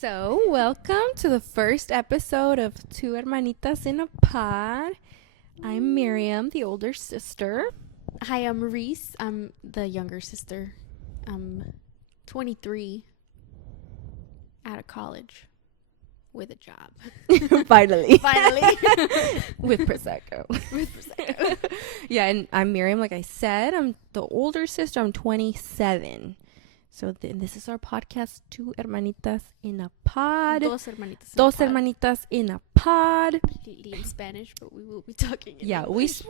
So, welcome to the first episode of Two Hermanitas in a Pod. I'm Miriam, the older sister. Hi, I'm Reese. I'm the younger sister. I'm 23, out of college, with a job. Finally. With Prosecco. Yeah, and I'm Miriam, like I said. I'm the older sister. I'm 27. So this is our podcast, Two Hermanitas in a Pod. Dos hermanitas. Dos hermanitas in a pod. Completely in Spanish, but we will be talking in Yeah, English.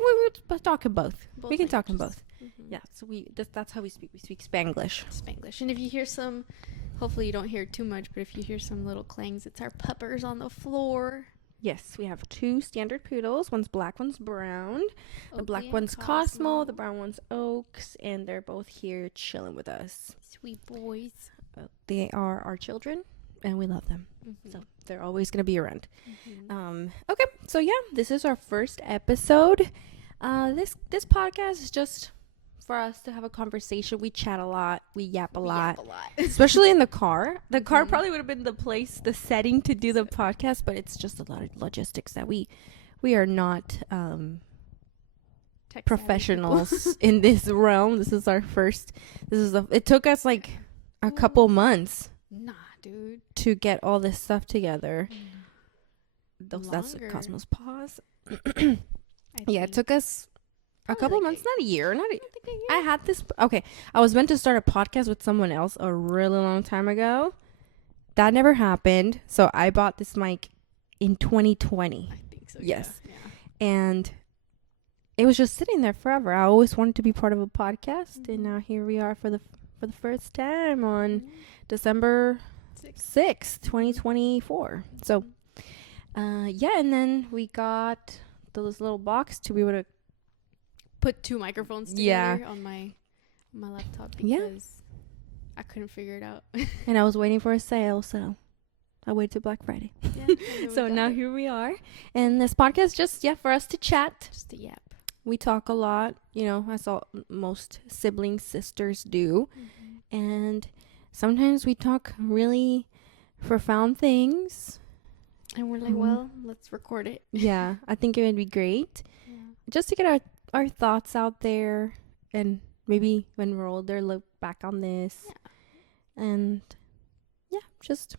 we talk in both. We can talk in both. Mm-hmm. Yeah, so that's how we speak. We speak Spanglish. Spanglish. And if you hear some, hopefully you don't hear too much, but if you hear some little clangs, it's our puppers on the floor. Yes, we have two standard poodles. One's black, one's brown. The Oakley black and one's Cosmo, the brown one's Oaks, and they're both here chilling with us. Sweet boys. They are our children, and we love them. Mm-hmm. So they're always going to be around. Mm-hmm. Okay, so yeah, this is our first episode. This podcast is just for us to have a conversation. We chat a lot. We yap a lot. Especially in the car. The car probably would have been the setting to do the podcast, but it's just a lot of logistics that we are not professionals in this realm. This is our first. It took us like a couple months. Nah, dude. To get all this stuff together. That's Longer. Cosmos pause. Yeah, it took us a couple months, not a year. I had this. Okay, I was meant to start a podcast with someone else a really long time ago. That never happened. So I bought this mic in 2020. I think so. Yes. Yeah. And it was just sitting there forever. I always wanted to be part of a podcast, and now here we are for the first time on December 6th, 2024. So, yeah, and then we got this little box to be able to put two microphones together on my laptop because I couldn't figure it out. And I was waiting for a sale, so I waited till Black Friday. So now here we are. And this podcast just, for us to chat. Just a yap. We talk a lot, as all most sibling sisters do. Mm-hmm. And sometimes we talk really profound things. And we're like, well, let's record it. Yeah, I think it would be great. Yeah. Just to get our thoughts out there, and maybe when we're older, look back on this. Yeah. And just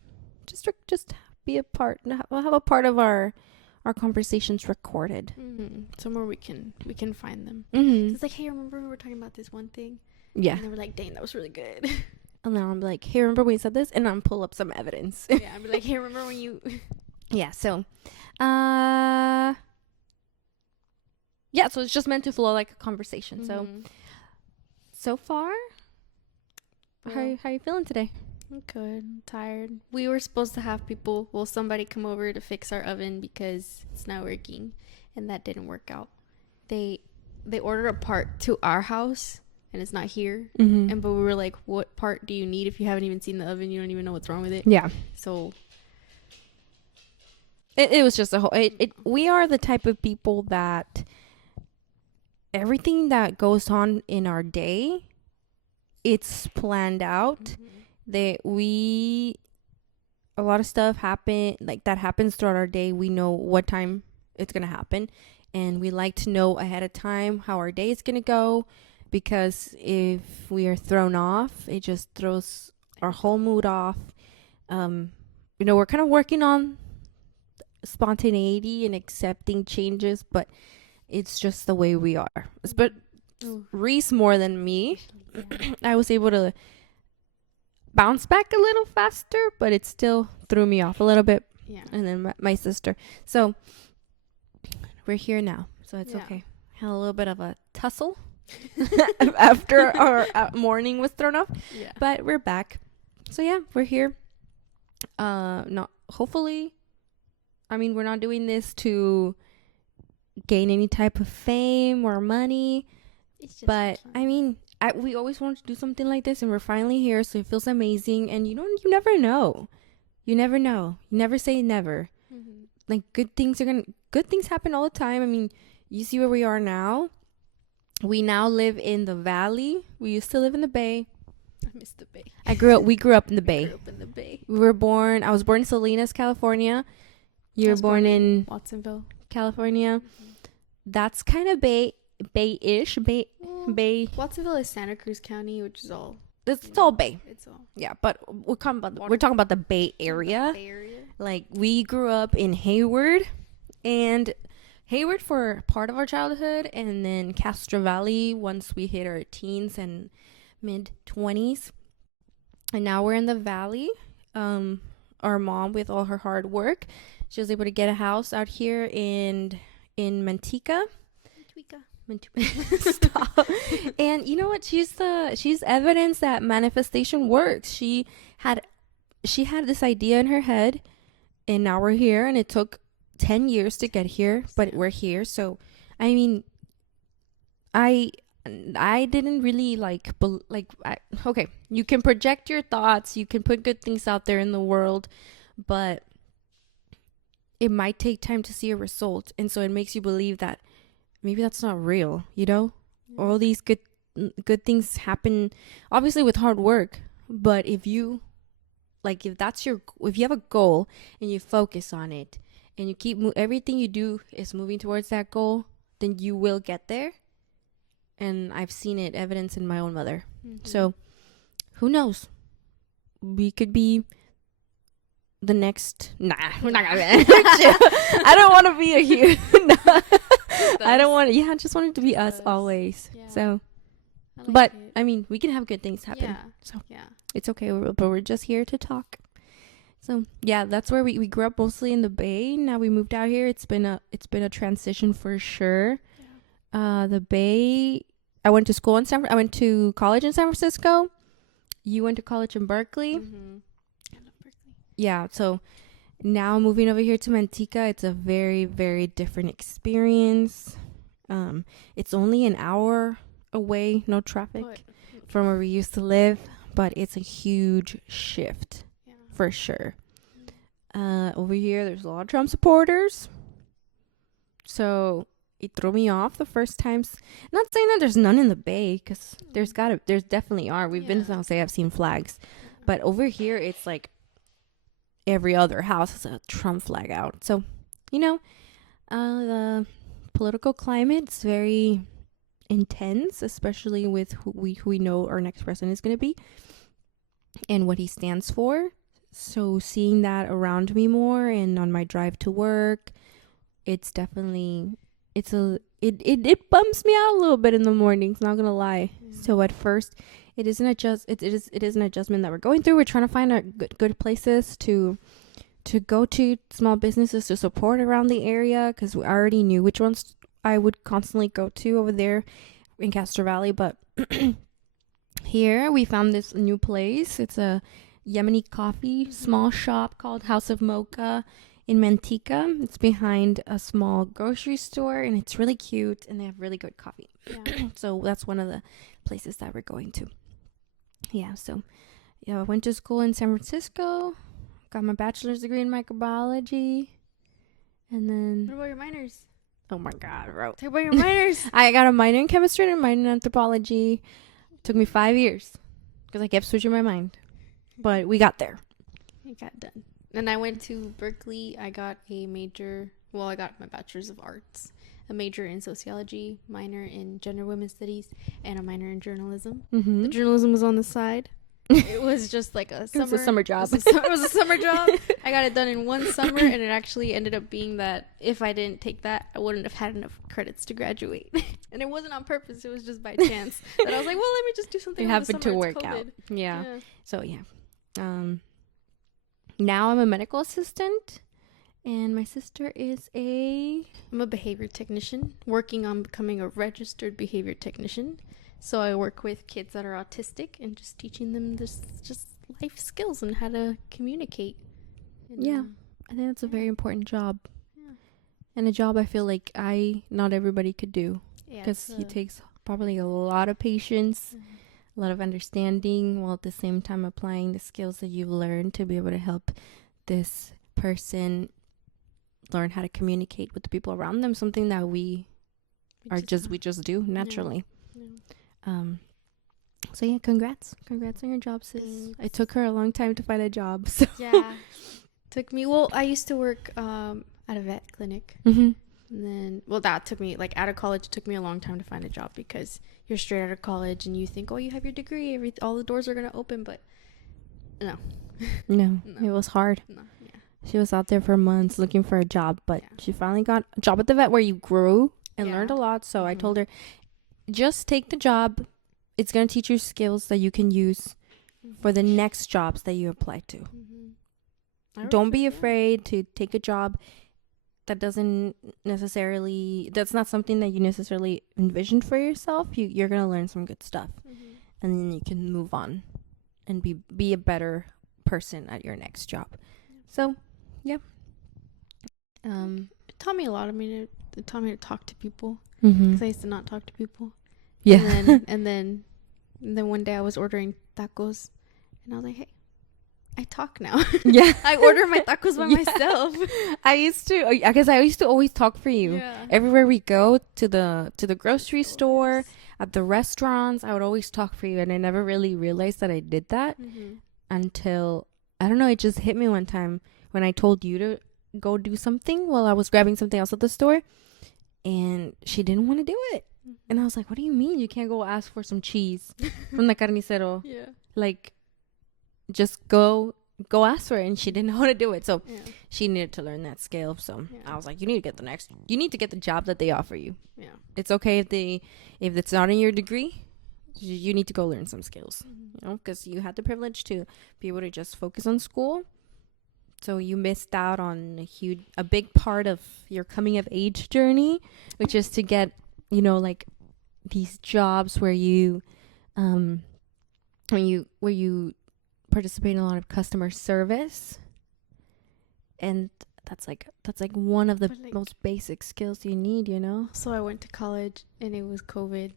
be a part. We'll have a part of our conversations recorded. Mm-hmm. Somewhere we can find them. Mm-hmm. It's like, hey, remember we were talking about this one thing? Yeah. And they were like, dang, that was really good. And then I'm like, hey, remember when you said this? And I'm pull up some evidence. Yeah, I'm like, hey, remember when you... Yeah, so, so it's just meant to flow like a conversation. Mm-hmm. So far, well, how are you feeling today? I'm good. I'm tired. We were supposed to have somebody come over to fix our oven because it's not working, and that didn't work out. They ordered a part to our house, and it's not here. Mm-hmm. But we were like, what part do you need if you haven't even seen the oven? You don't even know what's wrong with it. Yeah. So it was just a whole. We are the type of people that everything that goes on in our day, it's planned out. Mm-hmm. A lot of stuff happens throughout our day. We know what time it's gonna happen, and we like to know ahead of time how our day is gonna go, because if we are thrown off, it just throws our whole mood off. We're kind of working on spontaneity and accepting changes, but it's just the way we are. But Reese more than me. Yeah. I was able to bounce back a little faster, but it still threw me off a little bit. Yeah. And then my sister. So we're here now, so it's okay. Had a little bit of a tussle after our morning was thrown off. Yeah. But we're back. So we're here. Hopefully, we're not doing this to gain any type of fame or money. But we always wanted to do something like this, and we're finally here, so it feels amazing. And you never know. You never say never. Mm-hmm. Like good things happen all the time. You see where we are now. We now live in the valley. We used to live in the Bay. I miss the Bay. We grew up in the Bay. Grew up in the Bay. I was born in Salinas, California. You were born in Watsonville, California. That's kind of Bay-ish. Bay. Watsonville is Santa Cruz County, which is all. It's all Bay. It's all. Yeah, but we're talking about the Bay Area. Bay Area. Like, we grew up in Hayward for part of our childhood, and then Castro Valley once we hit our teens and mid-20s. And now we're in the valley. Our mom, with all her hard work, she was able to get a house out here in Manteca. Stop. And you know what? She's evidence that manifestation works. She had this idea in her head, and now we're here. And it took 10 years to get here, but we're here. So, I mean, I didn't really okay, you can project your thoughts, you can put good things out there in the world, but it might take time to see a result. And so it makes you believe that maybe that's not real, you know? All these good things happen obviously with hard work, but if you have a goal and you focus on it and you keep everything you do is moving towards that goal, then you will get there. And I've seen it evidence in my own mother. So who knows? We could be the next. Nah, we're not gonna. I don't want to be a huge. I don't want. Yeah, I just want it to be us always. Yeah. So, but I mean, we can have good things happen. Yeah. So yeah, it's okay. But we're just here to talk. So yeah, that's where we grew up, mostly in the Bay. Now we moved out here. It's been a transition for sure. Yeah. The Bay. I went to college in San Francisco. You went to college in Berkeley. Mm-hmm. I love Berkeley. Yeah, so now moving over here to Manteca, it's a very, very different experience. It's only an hour away, no traffic, from where we used to live, but it's a huge shift, for sure. Over here, there's a lot of Trump supporters. So it threw me off the first times. Not saying that there's none in the Bay, because there's definitely are. We've been to San Jose, I've seen flags. But over here, it's like every other house has a Trump flag out. So, you know, the political climate is very intense, especially with who we know our next president is going to be and what he stands for. So seeing that around me more and on my drive to work, it's definitely... It bumps me out a little bit in the mornings, not gonna lie. So at first it is an adjustment that we're going through. We're trying to find our good places to go to, small businesses to support around the area, because we already knew which ones I would constantly go to over there in Castro Valley. But here we found this new place. It's a Yemeni coffee small shop called House of Mocha in Manteca. It's behind a small grocery store, and it's really cute, and they have really good coffee. Yeah. So that's one of the places that we're going to. Yeah, so I went to school in San Francisco, got my bachelor's degree in microbiology, and then... What about your minors? Oh my God, bro. Talk about your minors. I got a minor in chemistry and a minor in anthropology. Took me 5 years, because I kept switching my mind. But we got there. It got done. And I went to Berkeley. I got my bachelor's of arts, a major in sociology, minor in gender women's studies, and a minor in journalism. Mm-hmm. The journalism was on the side. It was just like a summer job. It was a summer job. I got it done in one summer, and it actually ended up being that if I didn't take that, I wouldn't have had enough credits to graduate. And it wasn't on purpose. It was just by chance that I was like, well, let me just do something. It happened to work out. Yeah. So yeah. Now I'm a medical assistant, and my sister is I'm a behavior technician working on becoming a registered behavior technician. So I work with kids that are autistic and just teaching them just life skills and how to communicate. And, I think that's a very important job. Yeah. And a job I feel like not everybody could do, because it takes probably a lot of patience, a lot of understanding, while at the same time applying the skills that you've learned to be able to help this person learn how to communicate with the people around them, something that we just do naturally. So yeah, congrats on your job, sis. Thanks. It took her a long time to find a job. So. Yeah. Took me, well, I used to work at a vet clinic. Mm-hmm. And then, well, that took me, like, out of college, it took me a long time to find a job because you're straight out of college and you think, oh, you have your degree, all the doors are going to open, but no. No, No. it was hard. No, yeah. She was out there for months looking for a job, but Yeah. she finally got a job at the vet where you grew and Yeah. learned a lot. So I Mhm. told her, just take the job. It's going to teach you skills that you can use for the next jobs that you apply to. Don't be afraid to take a job that doesn't necessarily, that's not something that you necessarily envisioned for yourself. You're going to learn some good stuff, and then you can move on and be a better person at your next job. So yeah. It taught me a lot. I mean, it taught me to talk to people Mm-hmm. because I used to not talk to people. Yeah. And then one day I was ordering tacos and I was like, hey, I talk now. Yeah. I order my tacos by myself. I used to always talk for you. Yeah. Everywhere we go, to the grocery store, at the restaurants, I would always talk for you, and I never really realized that I did that until, I don't know, it just hit me one time when I told you to go do something while I was grabbing something else at the store, and she didn't want to do it. And I was like, what do you mean you can't go ask for some cheese from the carnicero? Yeah. Like, just go ask for it. And she didn't know how to do it. So Yeah. she needed to learn that skill. So Yeah. I was like, you need to get the job that they offer you. Yeah. It's okay if it's not in your degree, you need to go learn some skills, you know, because you had the privilege to be able to just focus on school. So you missed out on a big part of your coming of age journey, which is to get, you know, like these jobs where you, where you participate in a lot of customer service, and that's like one of the most basic skills you need, you know. So I went to college and it was COVID.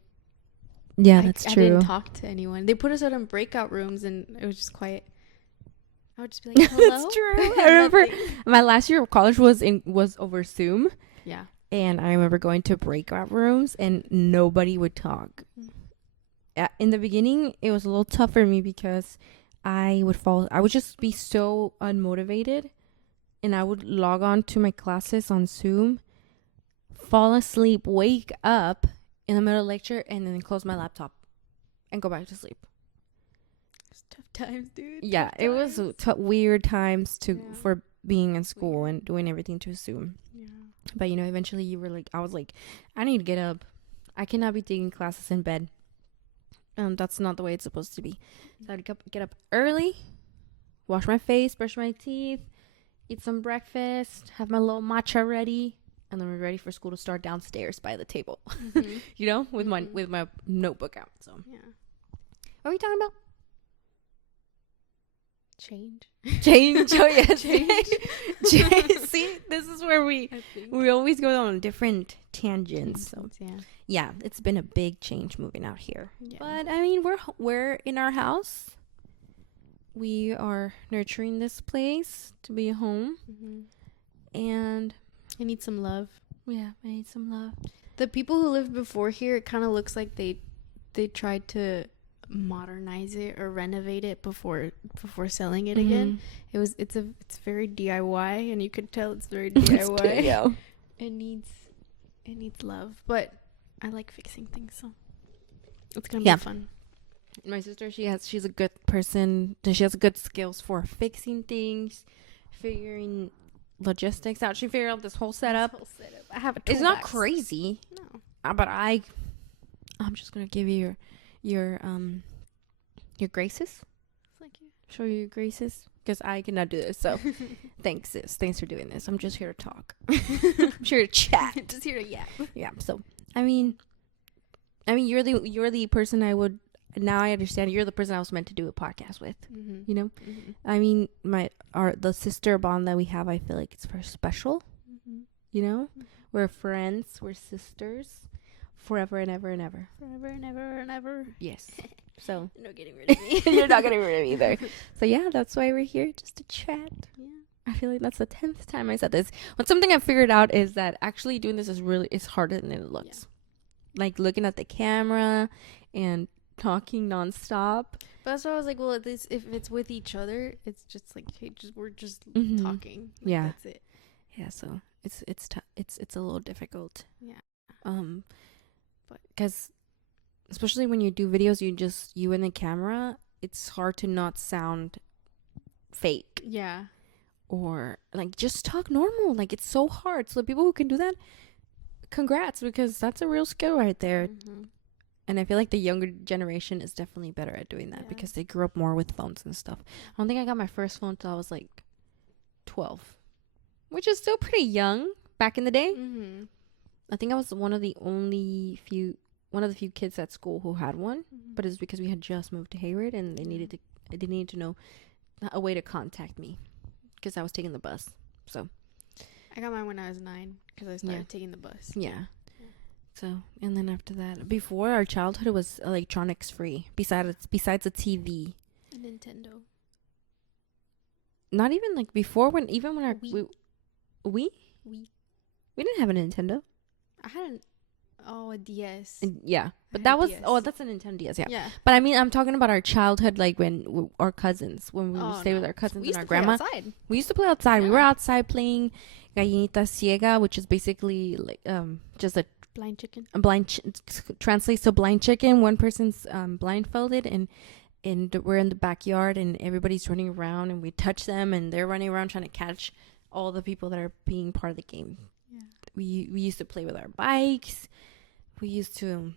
Yeah, that's true. I didn't talk to anyone. They put us out in breakout rooms and it was just quiet. I would just be like, hello. That's true. I remember my last year of college was over Zoom. Yeah. And I remember going to breakout rooms and nobody would talk. In the beginning, it was a little tough for me because I would just be so unmotivated, and I would log on to my classes on Zoom, fall asleep, wake up in the middle of lecture, and then close my laptop and go back to sleep. It's tough times, dude. Yeah, it was weird times for being in school and doing everything to Zoom. Yeah. But, you know, eventually I was like, I need to get up. I cannot be taking classes in bed. That's not the way it's supposed to be. So I had to get up early, wash my face, brush my teeth, eat some breakfast, have my little matcha ready, and then we're ready for school to start downstairs by the table. You know, with my notebook out. So yeah. What are we talking about? Change. Oh yeah, change. See, this is where we always go on different tangents. So yeah, it's been a big change moving out here. Yeah. But I mean, we're in our house. We are nurturing this place to be a home, and I need some love. Yeah, I need some love. The people who lived before here, it kind of looks like they tried to modernize it or renovate it before selling it again. It's very DIY, and you could tell it's very DIY. Yeah. It needs love, but I like fixing things, so it's gonna be fun. My sister, she's a good person. She has good skills for fixing things, figuring logistics out. She figured out this whole setup. I have a toolbox. It's not crazy. No. But I'm just gonna give you your graces. Thank you. Show you your graces, because I cannot do this. So thanks, sis. Thanks for doing this. I'm just here to talk. I'm here to chat. Just here to yap. Yeah. So I mean, you're the person I would. Now I understand. You're the person I was meant to do a podcast with. You know. I mean, the sister bond that we have, I feel like it's very special. You know, we're friends. We're sisters. Forever and ever and ever. Forever and ever and ever. Yes. So you're not getting rid of me. You're not getting rid of me either. So yeah, that's why we're here, just to chat. Yeah. I feel like that's the 10th time I said this. But something I figured out is that actually doing this is harder than it looks. Yeah. Like looking at the camera and talking nonstop. But that's why I was like, well, at least if it's with each other, it's just like, hey, we're just talking. Like, Yeah, that's it. yeah. So it's a little difficult. Yeah. But because especially when you do videos, you and the camera, it's hard to not sound fake. Yeah. Or like just talk normal. Like it's so hard. So the people who can do that, congrats, because that's a real skill right there. Mm-hmm. And I feel like the younger generation is definitely better at doing that because they grew up more with phones and stuff. I don't think I got my first phone until I was like 12, which is still pretty young back in the day. Mm-hmm. I think I was one of the few kids at school who had one, but it's because we had just moved to Hayward and they needed to know a way to contact me because I was taking the bus. So I got mine when I was 9 because I started taking the bus. Yeah. So, and then after that, before our childhood, it was electronics free. Besides a TV. A Nintendo. Not even like before when our we didn't have a Nintendo. I had a DS. Yeah, but that was DS. That's a Nintendo DS. Yeah. Yeah. But I mean, I'm talking about our childhood, like when our cousins, when we would stay with our cousins and our grandma. We used to play outside. Yeah. We were outside playing Gallinitas Ciega, which is basically like just a blind chicken. Translates to blind chicken. One person's blindfolded and we're in the backyard and everybody's running around and we touch them and they're running around trying to catch all the people that are being part of the game. Yeah. We used to play with our bikes. We used to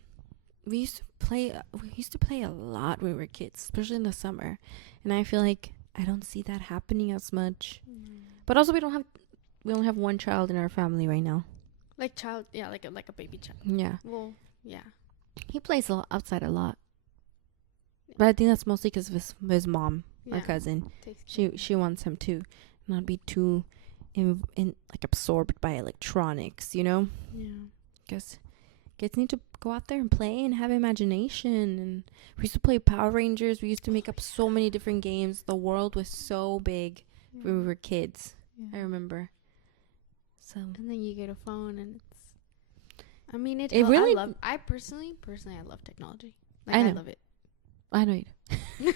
play a lot when we were kids, especially in the summer. And I feel like I don't see that happening as much. But also we only have one child in our family right now. Like a baby child. Yeah. Well, yeah. He plays outside a lot. But I think that's mostly because of his mom, our cousin. She wants him to not be too in like absorbed by electronics, you know? Yeah. Because kids need to go out there and play and have imagination. And we used to play Power Rangers. We used to make up so many different games. The world was so big when we were kids. Yeah. I remember. So and then you get a phone and it really I personally I love technology. Like I love it. I know you do.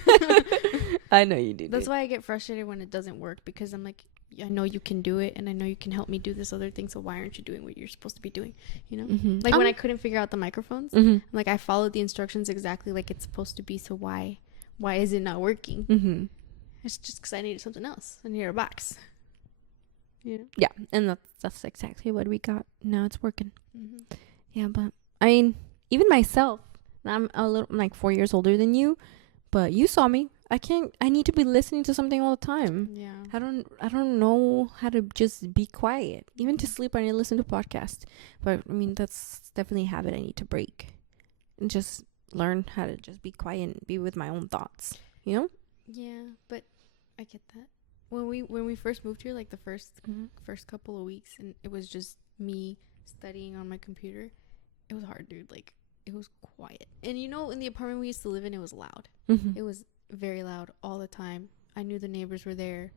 I know you do. That's why I get frustrated when it doesn't work because I'm like, I know you can do it and I know you can help me do this other thing, so why aren't you doing what you're supposed to be doing, you know? Like when I couldn't figure out the microphones, like I followed the instructions exactly like it's supposed to be, so why is it not working? It's just because I needed something else. I needed a box. You know? Yeah, and that's exactly what we got. Now it's working. Yeah, but I mean, even myself, I'm like 4 years older than you, but you saw me. I need to be listening to something all the time. Yeah. I don't know how to just be quiet. Even to sleep, I need to listen to podcasts. But I mean, that's definitely a habit I need to break. And just learn how to just be quiet and be with my own thoughts. You know? Yeah, but I get that. When we first moved here, like the first couple of weeks, and it was just me studying on my computer, it was hard, dude. Like, it was quiet. And you know, in the apartment we used to live in, it was loud. It was very loud all the time. I knew the neighbors were there.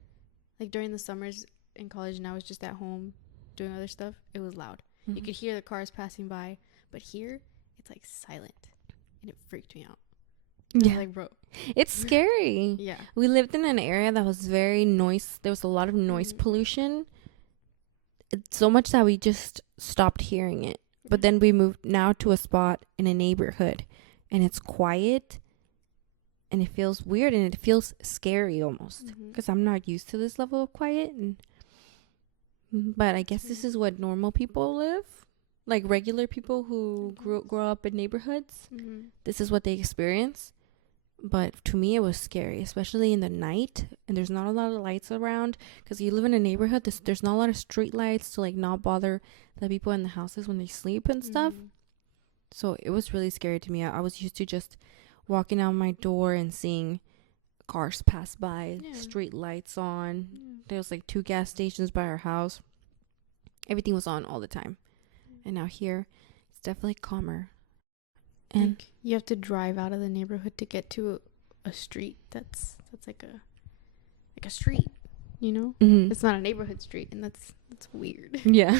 Like during the summers in college and I was just at home doing other stuff, it was loud. You could hear the cars passing by, but here it's like silent and it freaked me out. Yeah, like, bro, it's scary. Yeah, we lived in an area that was very noise. There was a lot of noise pollution. It's so much that we just stopped hearing it. But then we moved now to a spot in a neighborhood and it's quiet and it feels weird and it feels scary almost because I'm not used to this level of quiet. But I guess this is what normal people live, like regular people who grow up in neighborhoods. This is what they experience. But to me, it was scary, especially in the night. And there's not a lot of lights around because you live in a neighborhood. There's not a lot of street lights to like not bother the people in the houses when they sleep and stuff. So it was really scary to me. I was used to just walking out my door and seeing cars pass by, street lights on. There was like 2 gas stations by our house. Everything was on all the time. And now here, it's definitely calmer. And like you have to drive out of the neighborhood to get to a street that's like a street, you know? It's not a neighborhood street, and that's weird. Yeah.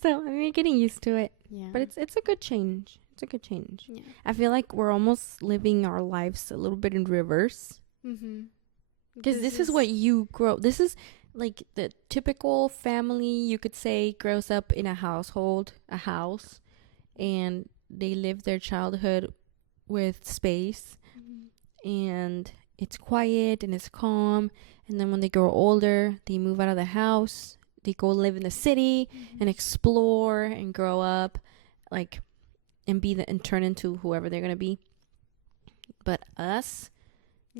So I mean, getting used to it. Yeah. But it's a good change. It's a good change. Yeah. I feel like we're almost living our lives a little bit in reverse. Because this is what you grow. This is like the typical family, you could say, grows up in a house, and they live their childhood with space, and it's quiet and it's calm. And then when they grow older, they move out of the house, they go live in the city and explore and grow up, like, and and turn into whoever they're gonna be. But us,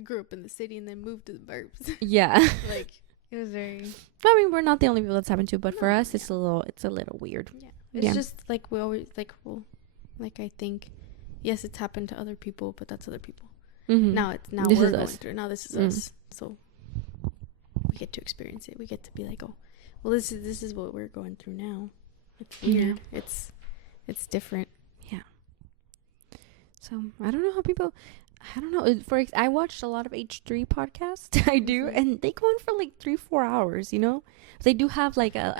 grew up in the city and then moved to the burbs. yeah. Like, it was very. I mean, we're not the only people that's happened to, but for us, it's a little weird. Yeah, it's just like we always like. Well, like I think, yes, it's happened to other people, but that's other people. Now This we're is going us. through. Now this is us. So we get to experience it. We get to be like, oh, well, this is what we're going through now. It's weird. Yeah. It's different. Yeah. So I don't know how people. I don't know. I watched a lot of H3 podcasts. I do, and they go on for like 3-4 hours. You know, they do have like a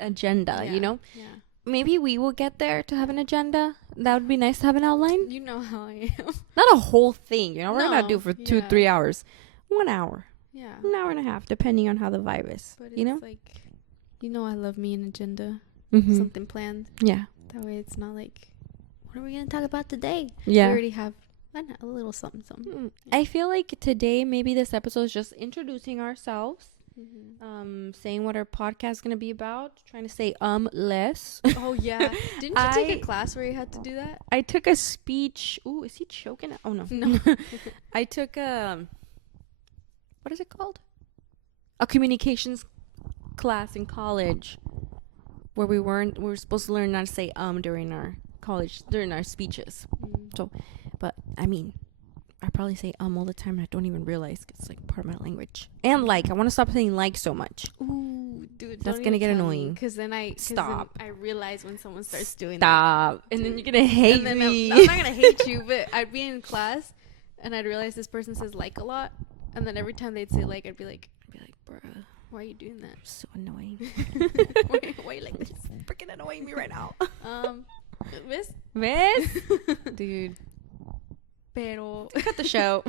agenda. Yeah. You know, Yeah. maybe we will get there to have an agenda. That would be nice to have an outline. You know how I am. Not a whole thing. You know, we're not gonna do it for 2-3 hours. 1 hour. Yeah. An hour and a half, depending on how the vibe is. But you know, it's like, I love me an agenda. Something planned. Yeah. That way it's not like, what are we going to talk about today? Yeah. We already have a little something. I feel like today, maybe this episode is just introducing ourselves, saying what our podcast is going to be about, trying to say less. Oh, yeah. Didn't you take a class where you had to do that? I took a speech. Ooh, is he choking? Oh, no. No. I took what is it called? A communications class in college where we were supposed to learn not to say during our speeches. So, but I mean, I probably say all the time and I don't even realize it's like part of my language. And I want to stop saying so much. Ooh, dude, that's gonna get annoying. Because then I realize when someone starts doing that. Stop. And then you're gonna hate me. I'm not gonna hate you, but I'd be in class and I'd realize this person says a lot, and then every time they'd say I'd be like, bruh, why are you doing that? So annoying. why you like this? Freaking annoying me right now. Miss? Dude. Pero cut the show.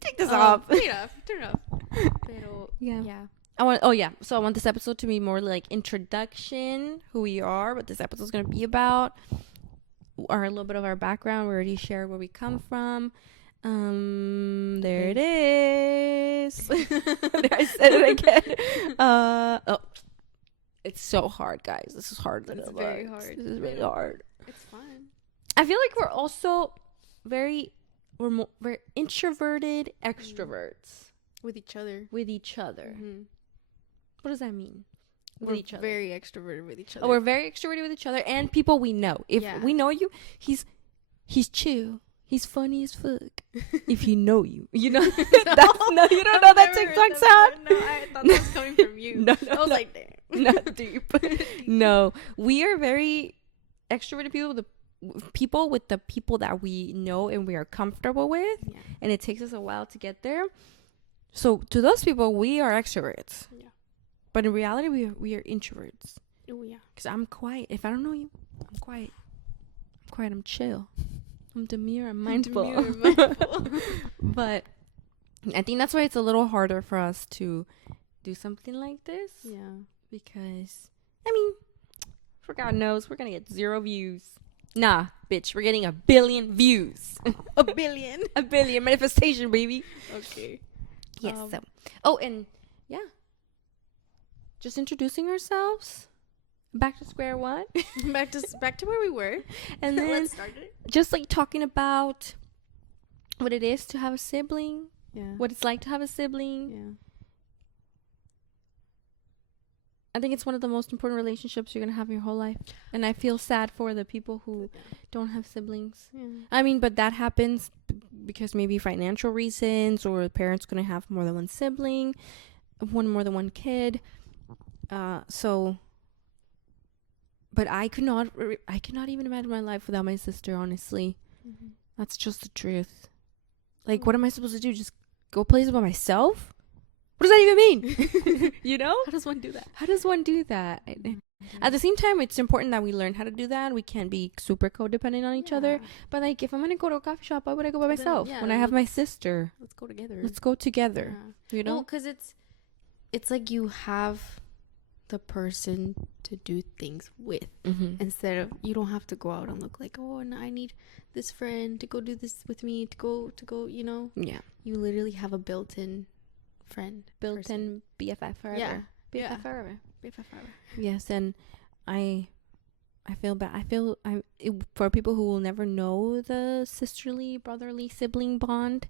Take this off. off. Turn it off. Pero yeah. So I want this episode to be more like introduction, who we are, what this episode is going to be about, or a little bit of our background. We already shared where we come from. There it is. I said it again. It's so hard, guys. This is hard. It's very hard. This is really hard. It's fun. I feel like we're also very introverted extroverts with each other. What does that mean? We're very extroverted with each other. Oh, we're very extroverted with each other and people we know. If we know you, he's chill. He's funny as fuck. If you know you, you know. No, you don't know that TikTok sound. No, I thought that was coming from you. No, I was like, damn, not deep. No, we are very extroverted people with the people that we know and we are comfortable with, and it takes us a while to get there. So to those people, we are extroverts. Yeah. But in reality, we are introverts. Oh yeah. Because I'm quiet. If I don't know you, I'm quiet. I'm chill. I'm demure. I'm mindful. But I think that's why it's a little harder for us to do something like this. Yeah. Because, I mean, for God knows, we're going to get 0 views. Nah, bitch, we're getting 1 billion views. 1 billion? 1 billion manifestation, baby. Okay. Yes. And yeah. Just introducing ourselves. Back to square one. back to where we were. And then let's start it. Just talking about what it is to have a sibling. Yeah. What it's like to have a sibling. Yeah. I think it's one of the most important relationships you're going to have in your whole life. And I feel sad for the people who don't have siblings. Yeah. I mean, but that happens because maybe financial reasons, or the parents going to have more than one sibling, more than one kid. But I cannot even imagine my life without my sister, honestly. Mm-hmm. That's just the truth. What am I supposed to do? Just go places by myself? What does that even mean? You know? How does one do that? At the same time, it's important that we learn how to do that. We can't be super codependent on each other. But like, if I'm gonna go to a coffee shop, why would I go by myself? When I have my sister, let's go together. Let's go together. You know, because it's like you have the person to do things with, instead of, you don't have to go out and look like, oh, and I need this friend to go do this with me, to go, you know. Yeah, you literally have a built-in friend, built-in BFF forever. Yeah, BFF forever. BFF forever. Yes, and I feel bad. For people who will never know the sisterly, brotherly, sibling bond,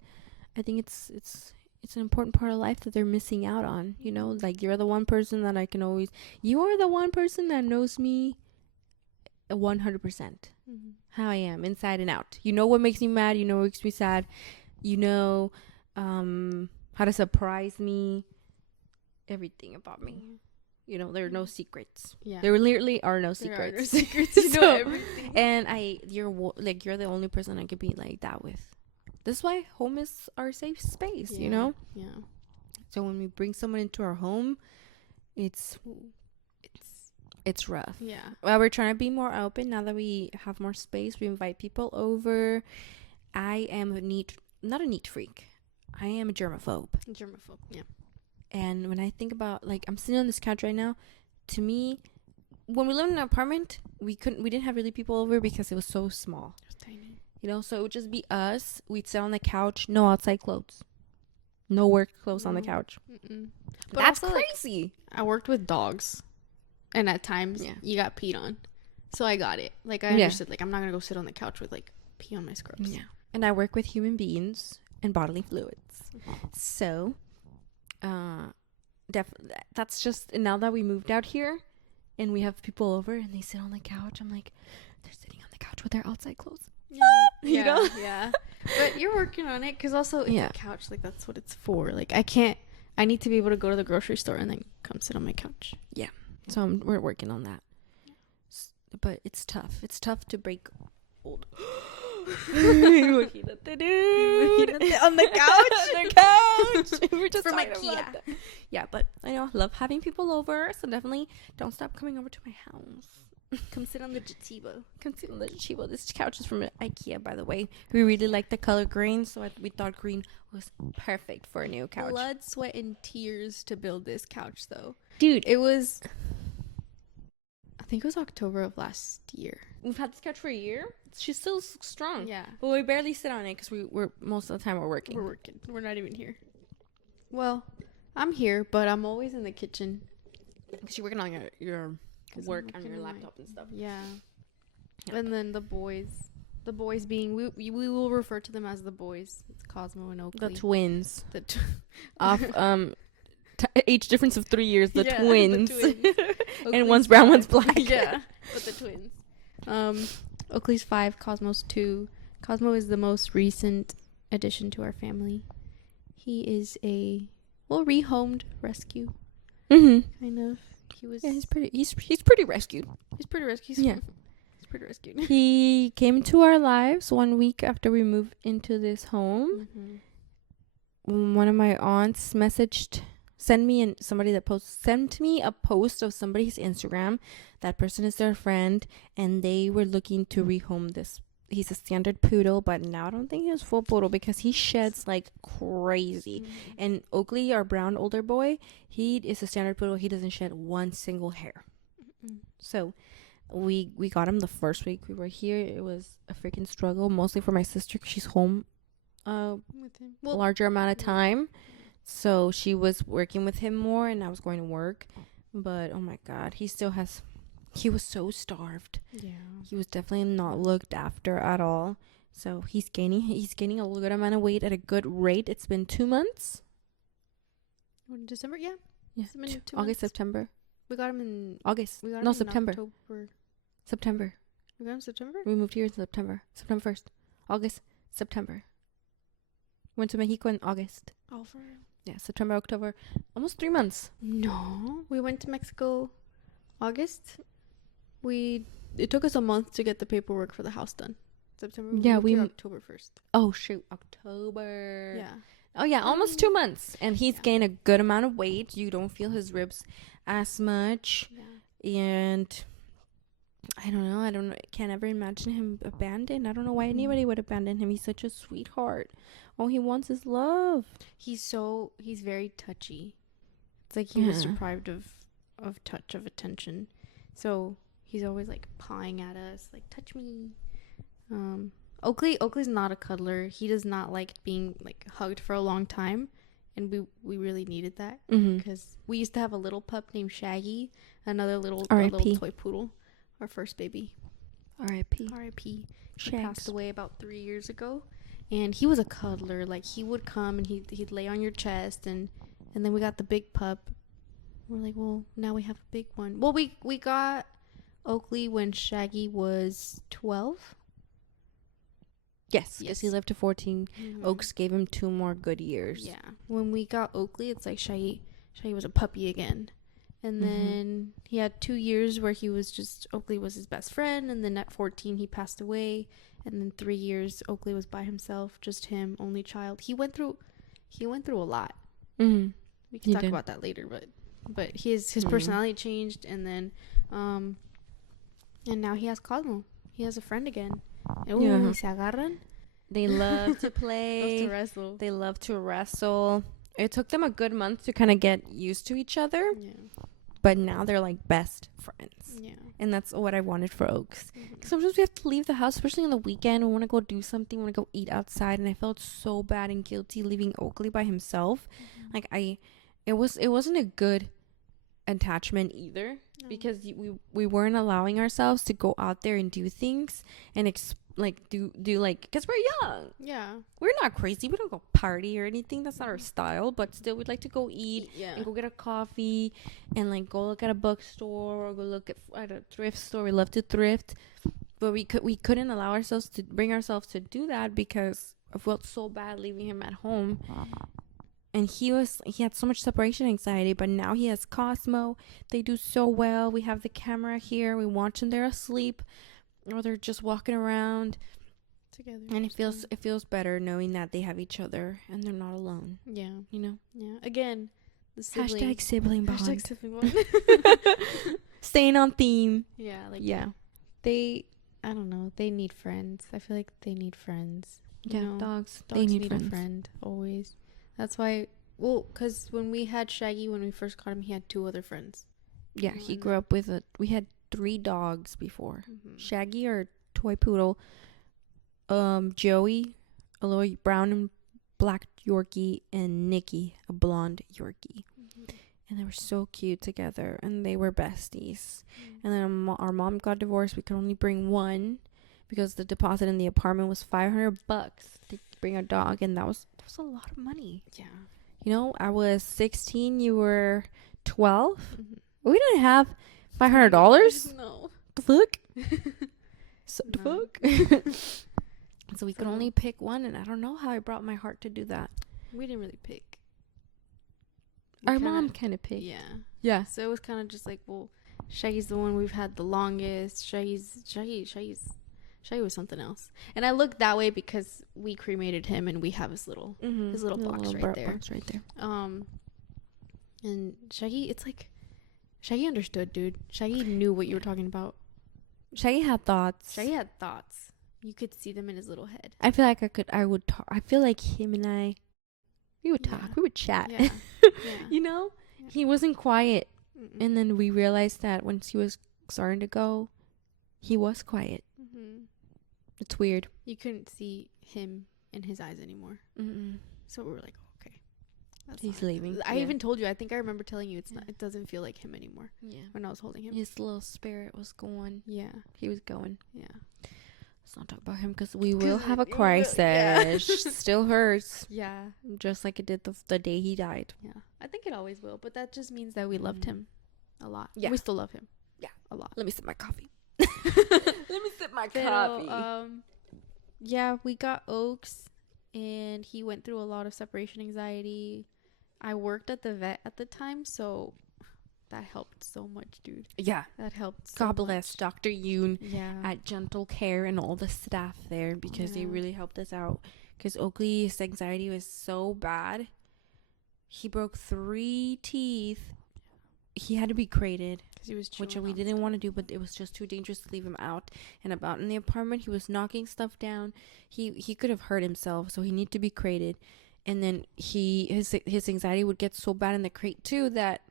I think it's an important part of life that they're missing out on. You know, like, you're the one person that I can always. You are the one person that knows me 100%. How I am inside and out. You know what makes me mad. You know what makes me sad. You know, how to surprise me. Everything about me. You know, there are no secrets. Yeah, there literally are no secrets. There are no secrets. You know everything. And you're the only person I could be like that with. This is why home is our safe space. You know. Yeah. So when we bring someone into our home, it's rough. Yeah. Well, we're trying to be more open now that we have more space. We invite people over. I am not a neat freak. I am a germaphobe. Yeah. And when I think about, like, I'm sitting on this couch right now, to me, when we lived in an apartment, we didn't have really people over because it was so small. It was tiny. You know, so it would just be us. We'd sit on the couch, no outside clothes. No work clothes on the couch. But that's also, crazy. Like, I worked with dogs, and at times you got peed on. So I got it. Like, I understood. Like, I'm not going to go sit on the couch with, like, pee on my scrubs. Yeah. And I work with human beings and bodily fluids. So... that's just, now that we moved out here and we have people over and they sit on the couch, I'm like, they're sitting on the couch with their outside clothes. You know? Yeah. But you're working on it, because also it's a couch, like, that's what it's for. Like, I need to be able to go to the grocery store and then come sit on my couch. Yeah. So we're working on that. But it's tough. It's tough to break old. Imagínate, dude. On the couch. We're just from IKEA. Yeah, but I know, I love having people over, so definitely don't stop coming over to my house. Come sit on the gazebo. This couch is from IKEA, by the way. We really like the color green, so we thought green was perfect for a new couch. Blood, sweat, and tears to build this couch, though. Dude, it was... I think it was October of last year. We've had this couch for a year. She's still strong. Yeah. But we barely sit on it because we're most of the time we're working. We're not even here. Well, I'm here, but I'm always in the kitchen. Because you're working on your work on your laptop and stuff. Yeah. Yep. And then the boys being, we will refer to them as the boys. It's Cosmo and Oakley. The twins. Off age difference of 3 years. The twins. And one's brown, one's black. Yeah. But the twins. Oakley's 5, Cosmo's 2. Cosmo is the most recent addition to our family. He is a rehomed rescue. Kind of. He's pretty rescued. He's pretty rescued. He's pretty rescued. He came into our lives 1 week after we moved into this home. One of my aunts sent me a post of somebody's Instagram. That person is their friend, and they were looking to rehome this. He's a standard poodle, but now I don't think he's full poodle because he sheds like crazy. And Oakley, our brown older boy, he is a standard poodle. He doesn't shed one single hair. So we got him the first week we were here. It was a freaking struggle, mostly for my sister because she's home with him a larger amount of time. So she was working with him more, and I was going to work. But oh my God, he was so starved. Yeah. He was definitely not looked after at all. So he's gaining a good amount of weight at a good rate. It's been 2 months. December, yeah. Yeah. August, September. We got him in August. September. September. We got him in September? We moved here in September. September 1st. August, September. Went to Mexico in August. Oh, for real? Yeah, September, October. Almost 3 months. No. We went to Mexico August. It took us a month to get the paperwork for the house done. September. We October 1st. Oh, shoot. October. Yeah. Oh, yeah. Almost 2 months. And he's gained a good amount of weight. You don't feel his ribs as much. Yeah. And I don't know. I don't know. Can't ever imagine him abandoned. I don't know why anybody would abandon him. He's such a sweetheart. All he wants is love. He's very touchy. It's like he was deprived of touch, of attention. So he's always like pawing at us, like, touch me. Oakley's not a cuddler. He does not like being like hugged for a long time. And we really needed that because we used to have a little pup named Shaggy, another little toy poodle, our first baby. R.I.P. R.I.P. She passed away about 3 years ago, and he was a cuddler. Like, he would come and he'd lay on your chest, and then we got the big pup. We're like, well, now we have a big one. Well, we got Oakley when Shaggy was 12. Yes, because he lived to 14. Oaks gave him 2 more good years. Yeah. When we got Oakley, it's like Shaggy was a puppy again. And then he had 2 years where Oakley was his best friend. And then at 14, he passed away. And then 3 years, Oakley was by himself, just him, only child. He went through a lot. We can talk about that later, but his personality changed. And then, and now he has Cosmo. He has a friend again. Se agarran. They love to play. Love to wrestle. They love to wrestle. It took them a good month to kind of get used to each other. Yeah. But now they're like best friends. Yeah. And that's what I wanted for Oaks. Sometimes we have to leave the house, especially on the weekend. We want to go do something. We want to go eat outside. And I felt so bad and guilty leaving Oakley by himself. Like it wasn't a good attachment either, because we weren't allowing ourselves to go out there and do things and do like, because we're young. Yeah, we're not crazy. We don't go party or anything. That's not our style. But still, we'd like to go eat and go get a coffee and like go look at a bookstore or go look at a thrift store. We love to thrift, but we couldn't allow ourselves to bring ourselves to do that because I felt so bad leaving him at home. And he had so much separation anxiety, but now he has Cosmo. They do so well. We have the camera here. We watch them. They're asleep, or they're just walking around together. And it feels better knowing that they have each other and they're not alone. Yeah, you know. Yeah. Again, the hashtag sibling bond. Hashtag sibling bond. Staying on theme. Yeah. Like they. I don't know. They need friends. I feel like they need friends. Yeah, you know? dogs. They need a friend always. That's why, because when we had Shaggy, when we first caught him, he had 2 other friends. Yeah, he grew up with we had 3 dogs before. Shaggy, our toy poodle, Joey, a little brown and black Yorkie, and Nikki, a blonde Yorkie. And they were so cute together, and they were besties. And then our mom got divorced. We could only bring 1 because the deposit in the apartment was $500 to bring a dog, and that was a lot of money. Yeah. You know, I was 16, you were 12. We didn't have $500. No. The fuck? So the fuck? So we could only pick 1, and I don't know how I brought my heart to do that. We didn't really pick. Our mom kind of picked. Yeah. Yeah. So it was kind of just like, well, Shaggy's the one we've had the longest. Shaggy was something else. And I look that way because we cremated him and we have his little box right there. And Shaggy, it's like Shaggy understood, dude. Shaggy knew what you were talking about. Shaggy had thoughts. You could see them in his little head. I feel like I would talk. I feel like him and I, we would talk. We would chat. Yeah. You know? Yeah. He wasn't quiet. And then we realized that once he was starting to go, he was quiet. It's weird. You couldn't see him in his eyes anymore. So we were like, okay, he's leaving. I even told you. I think I remember telling you it doesn't feel like him anymore. Yeah. When I was holding him, his little spirit was going. Yeah, he was going. Yeah. Let's not talk about him because we will have a crisis. Yeah. Still hurts. Yeah. Just like it did the day he died. Yeah. I think it always will, but that just means that we loved him a lot. Yeah. We still love him. Yeah. A lot. Let me sip my coffee. Let me sip my coffee. Yeah, we got Oaks, and he went through a lot of separation anxiety. I worked at the vet at the time, so that helped so much, dude. Yeah, that helped. So God bless Dr. Yoon at Gentle Care and all the staff there, because they really helped us out. Because Oakley's anxiety was so bad, he broke 3 teeth. He had to be crated. because he was which chewing we on didn't stuff. want to do, but it was just too dangerous to leave him out and about in the apartment. He was knocking stuff down. He could have hurt himself, so he needed to be crated. And then his anxiety would get so bad in the crate too that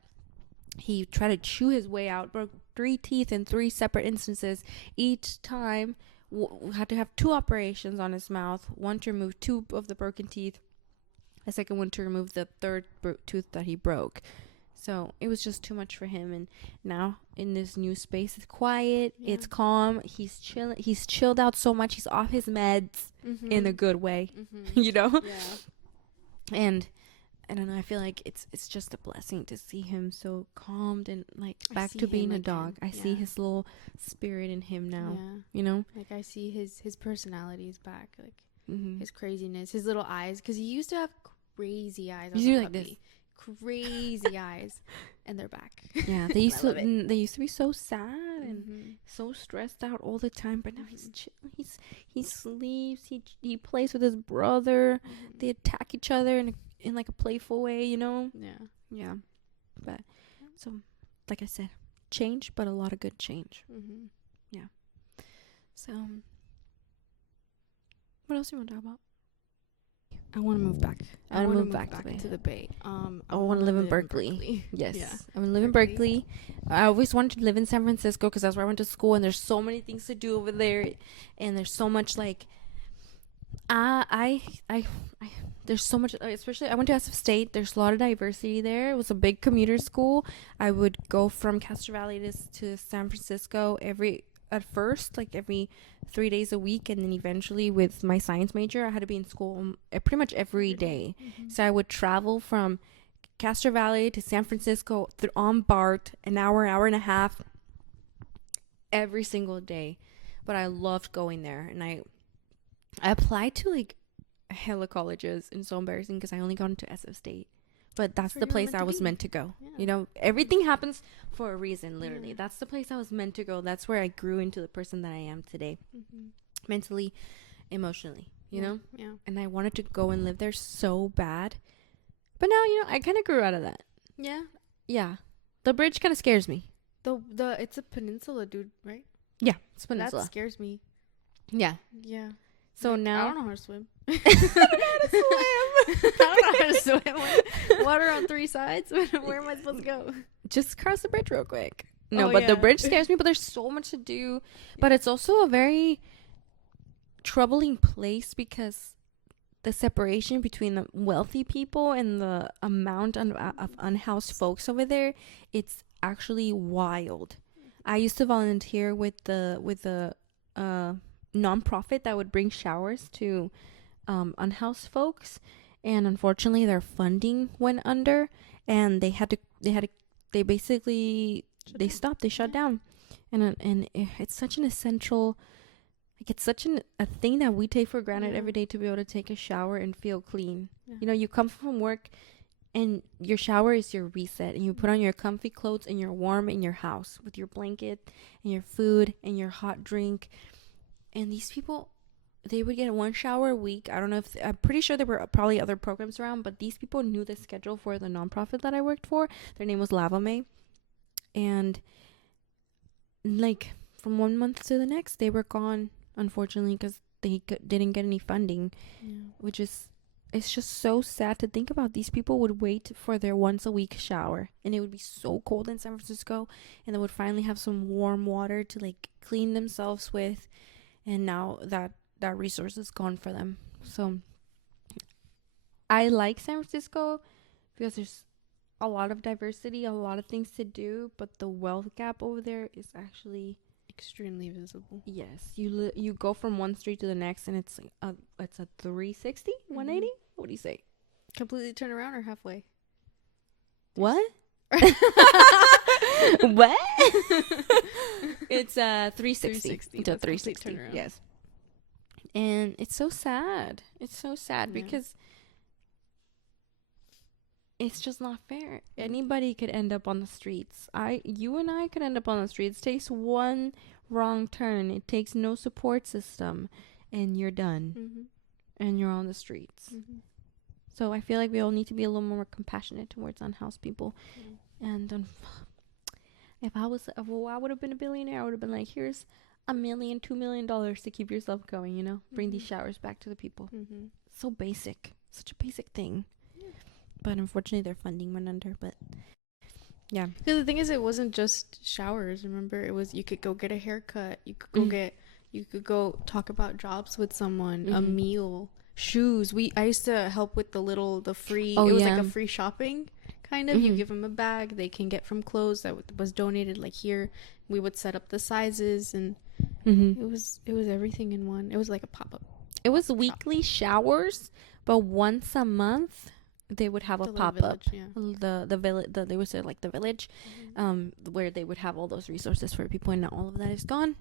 he tried to chew his way out, broke 3 teeth in 3 separate instances. Each time had to have 2 operations on his mouth, one to remove 2 of the broken teeth, a second one to remove the third tooth that he broke. So it was just too much for him. And now in this new space, it's quiet, it's calm. He's chilling. He's chilled out so much. He's off his meds in a good way, you know. Yeah. And I don't know. I feel like it's just a blessing to see him so calmed and like back to being a dog. I see his little spirit in him now. Yeah. You know, like I see his personality is back. Like his craziness, his little eyes, because he used to have crazy eyes. You see like this. Crazy eyes, and they're back. Yeah, they used to be so sad and so stressed out all the time, but now he's chill. He sleeps, he plays with his brother. They attack each other in like a playful way, you know. Yeah, but so like I said, change, but a lot of good change. Yeah. So what else do you want to talk about? I want to move back. I want to move back to the Bay. I want to live in Berkeley. Yes. Yeah. I want to live in Berkeley. I always wanted to live in San Francisco because that's where I went to school, and there's so many things to do over there, and there's so much like there's so much, especially I went to SF State. There's a lot of diversity there. It was a big commuter school. I would go from Castro Valley to San Francisco at first, like every 3 days a week, and then eventually with my science major I had to be in school pretty much every day. So I would travel from Castro Valley to San Francisco on BART, an hour and a half every single day. But I loved going there, and I applied to like hella colleges, and so embarrassing because I only got into SF State. But that's the place I was meant to go. Yeah. You know, everything happens for a reason, literally. That's the place I was meant to go. That's where I grew into the person that I am today. Mentally, emotionally, you know? Yeah. And I wanted to go and live there so bad. But now, you know, I kind of grew out of that. Yeah. Yeah. The bridge kind of scares me. It's a peninsula, dude, right? Yeah, it's a peninsula. That scares me. Yeah. Yeah. So like, now I don't know how to swim. I don't know how to swim. Water on 3 sides. Where am I supposed to go? Just cross the bridge real quick. No, but the bridge scares me. But there's so much to do. But it's also a very troubling place because the separation between the wealthy people and the amount of unhoused folks over there, it's actually wild. I used to volunteer with the nonprofit that would bring showers to unhoused folks, and unfortunately their funding went under, and they shut down, and it's such an essential, like it's such a thing that we take for granted every day, to be able to take a shower and feel clean. You know, you come from work and your shower is your reset, and you put on your comfy clothes and you're warm in your house with your blanket and your food and your hot drink. And these people, they would get 1 shower a week. I don't know if, I'm pretty sure there were probably other programs around, but these people knew the schedule for the nonprofit that I worked for. Their name was Lavame. And like from 1 month to the next, they were gone, unfortunately, because they didn't get any funding, which is, it's just so sad to think about. These people would wait for their once a week shower, and it would be so cold in San Francisco, and they would finally have some warm water to like clean themselves with. And now that resource is gone for them. So I like San Francisco because there's a lot of diversity, a lot of things to do, but the wealth gap over there is actually extremely visible. Yes, you go from one street to the next, and it's a 360, 180. What do you say? Completely turn around or halfway? What? What? It's a 360. It's a 360. Yes. And it's so sad. It's so sad because it's just not fair. Anybody could end up on the streets. You and I could end up on the streets. It takes one wrong turn. It takes no support system, and you're done. And you're on the streets. So I feel like we all need to be a little more compassionate towards unhoused people. And If I would have been a billionaire, I would have been like, here's $1 million, $2 million to keep yourself going. You know, bring these showers back to the people. So basic, such a basic thing. Yeah. But unfortunately, their funding went under. But yeah, because the thing is, it wasn't just showers. Remember, it was you could go get a haircut. You could go talk about jobs with someone, a meal, shoes. I used to help with the free. It was like a free shopping kind of. You give them a bag they can get from clothes that was donated. Like here, we would set up the sizes, and it was everything in one. It was like a pop-up. It was weekly showers, but once a month they would have a pop-up. The village, they would say like the village, where they would have all those resources for people, and now all of that is gone.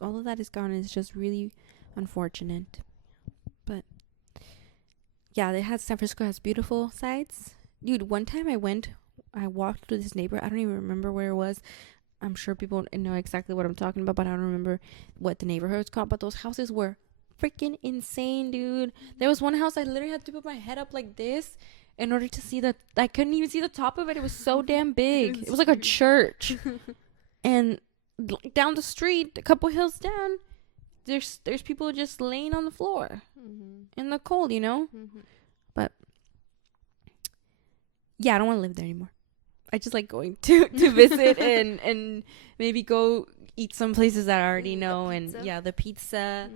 All of that is gone. It's just really unfortunate. But yeah, San Francisco has beautiful sights. Dude, one time I walked through this neighborhood. I don't even remember where it was. I'm sure people know exactly what I'm talking about, but I don't remember what the neighborhood was called. But those houses were freaking insane, dude. There was one house I literally had to put my head up like this in order to see I couldn't even see the top of it. It was so damn big. It was like a church. And down the street, a couple hills down, there's people just laying on the floor in the cold, you know. But yeah, I don't want to live there anymore. I just like going to visit and maybe go eat some places that I already know. And yeah, the pizza,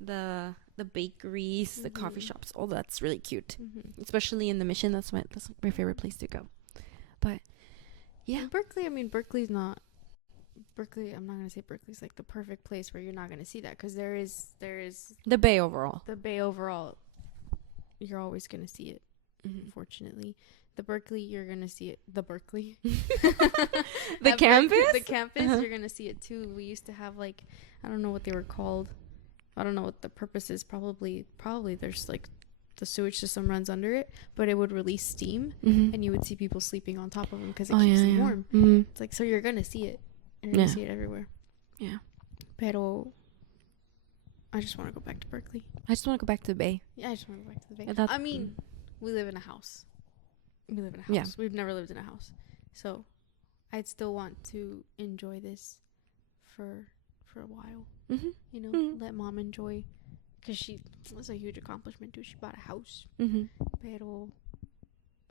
the bakeries, the coffee shops, all that's really cute. Especially in the Mission. That's my favorite place to go. But yeah, in Berkeley, Berkeley's not. Berkeley, I'm not gonna say Berkeley's like the perfect place where you're not gonna see that, because there is the Bay overall. The Bay overall, you're always gonna see it. Unfortunately, the Berkeley, you're gonna see it. The Berkeley, the campus, you're gonna see it too. We used to have like, I don't know what they were called. I don't know what the purpose is. Probably there's like the sewage system runs under it, but it would release steam, and you would see people sleeping on top of them because it keeps them warm. It's like, so you're gonna see it. You're gonna see it everywhere. Yeah. Pero I just want to go back to Berkeley. I just want to go back to the Bay. Yeah, I just want to go back to the Bay. We live in a house. Yeah. We've never lived in a house. So I'd still want to enjoy this for a while. You know, let mom enjoy, because it's a huge accomplishment too. She bought a house. Pero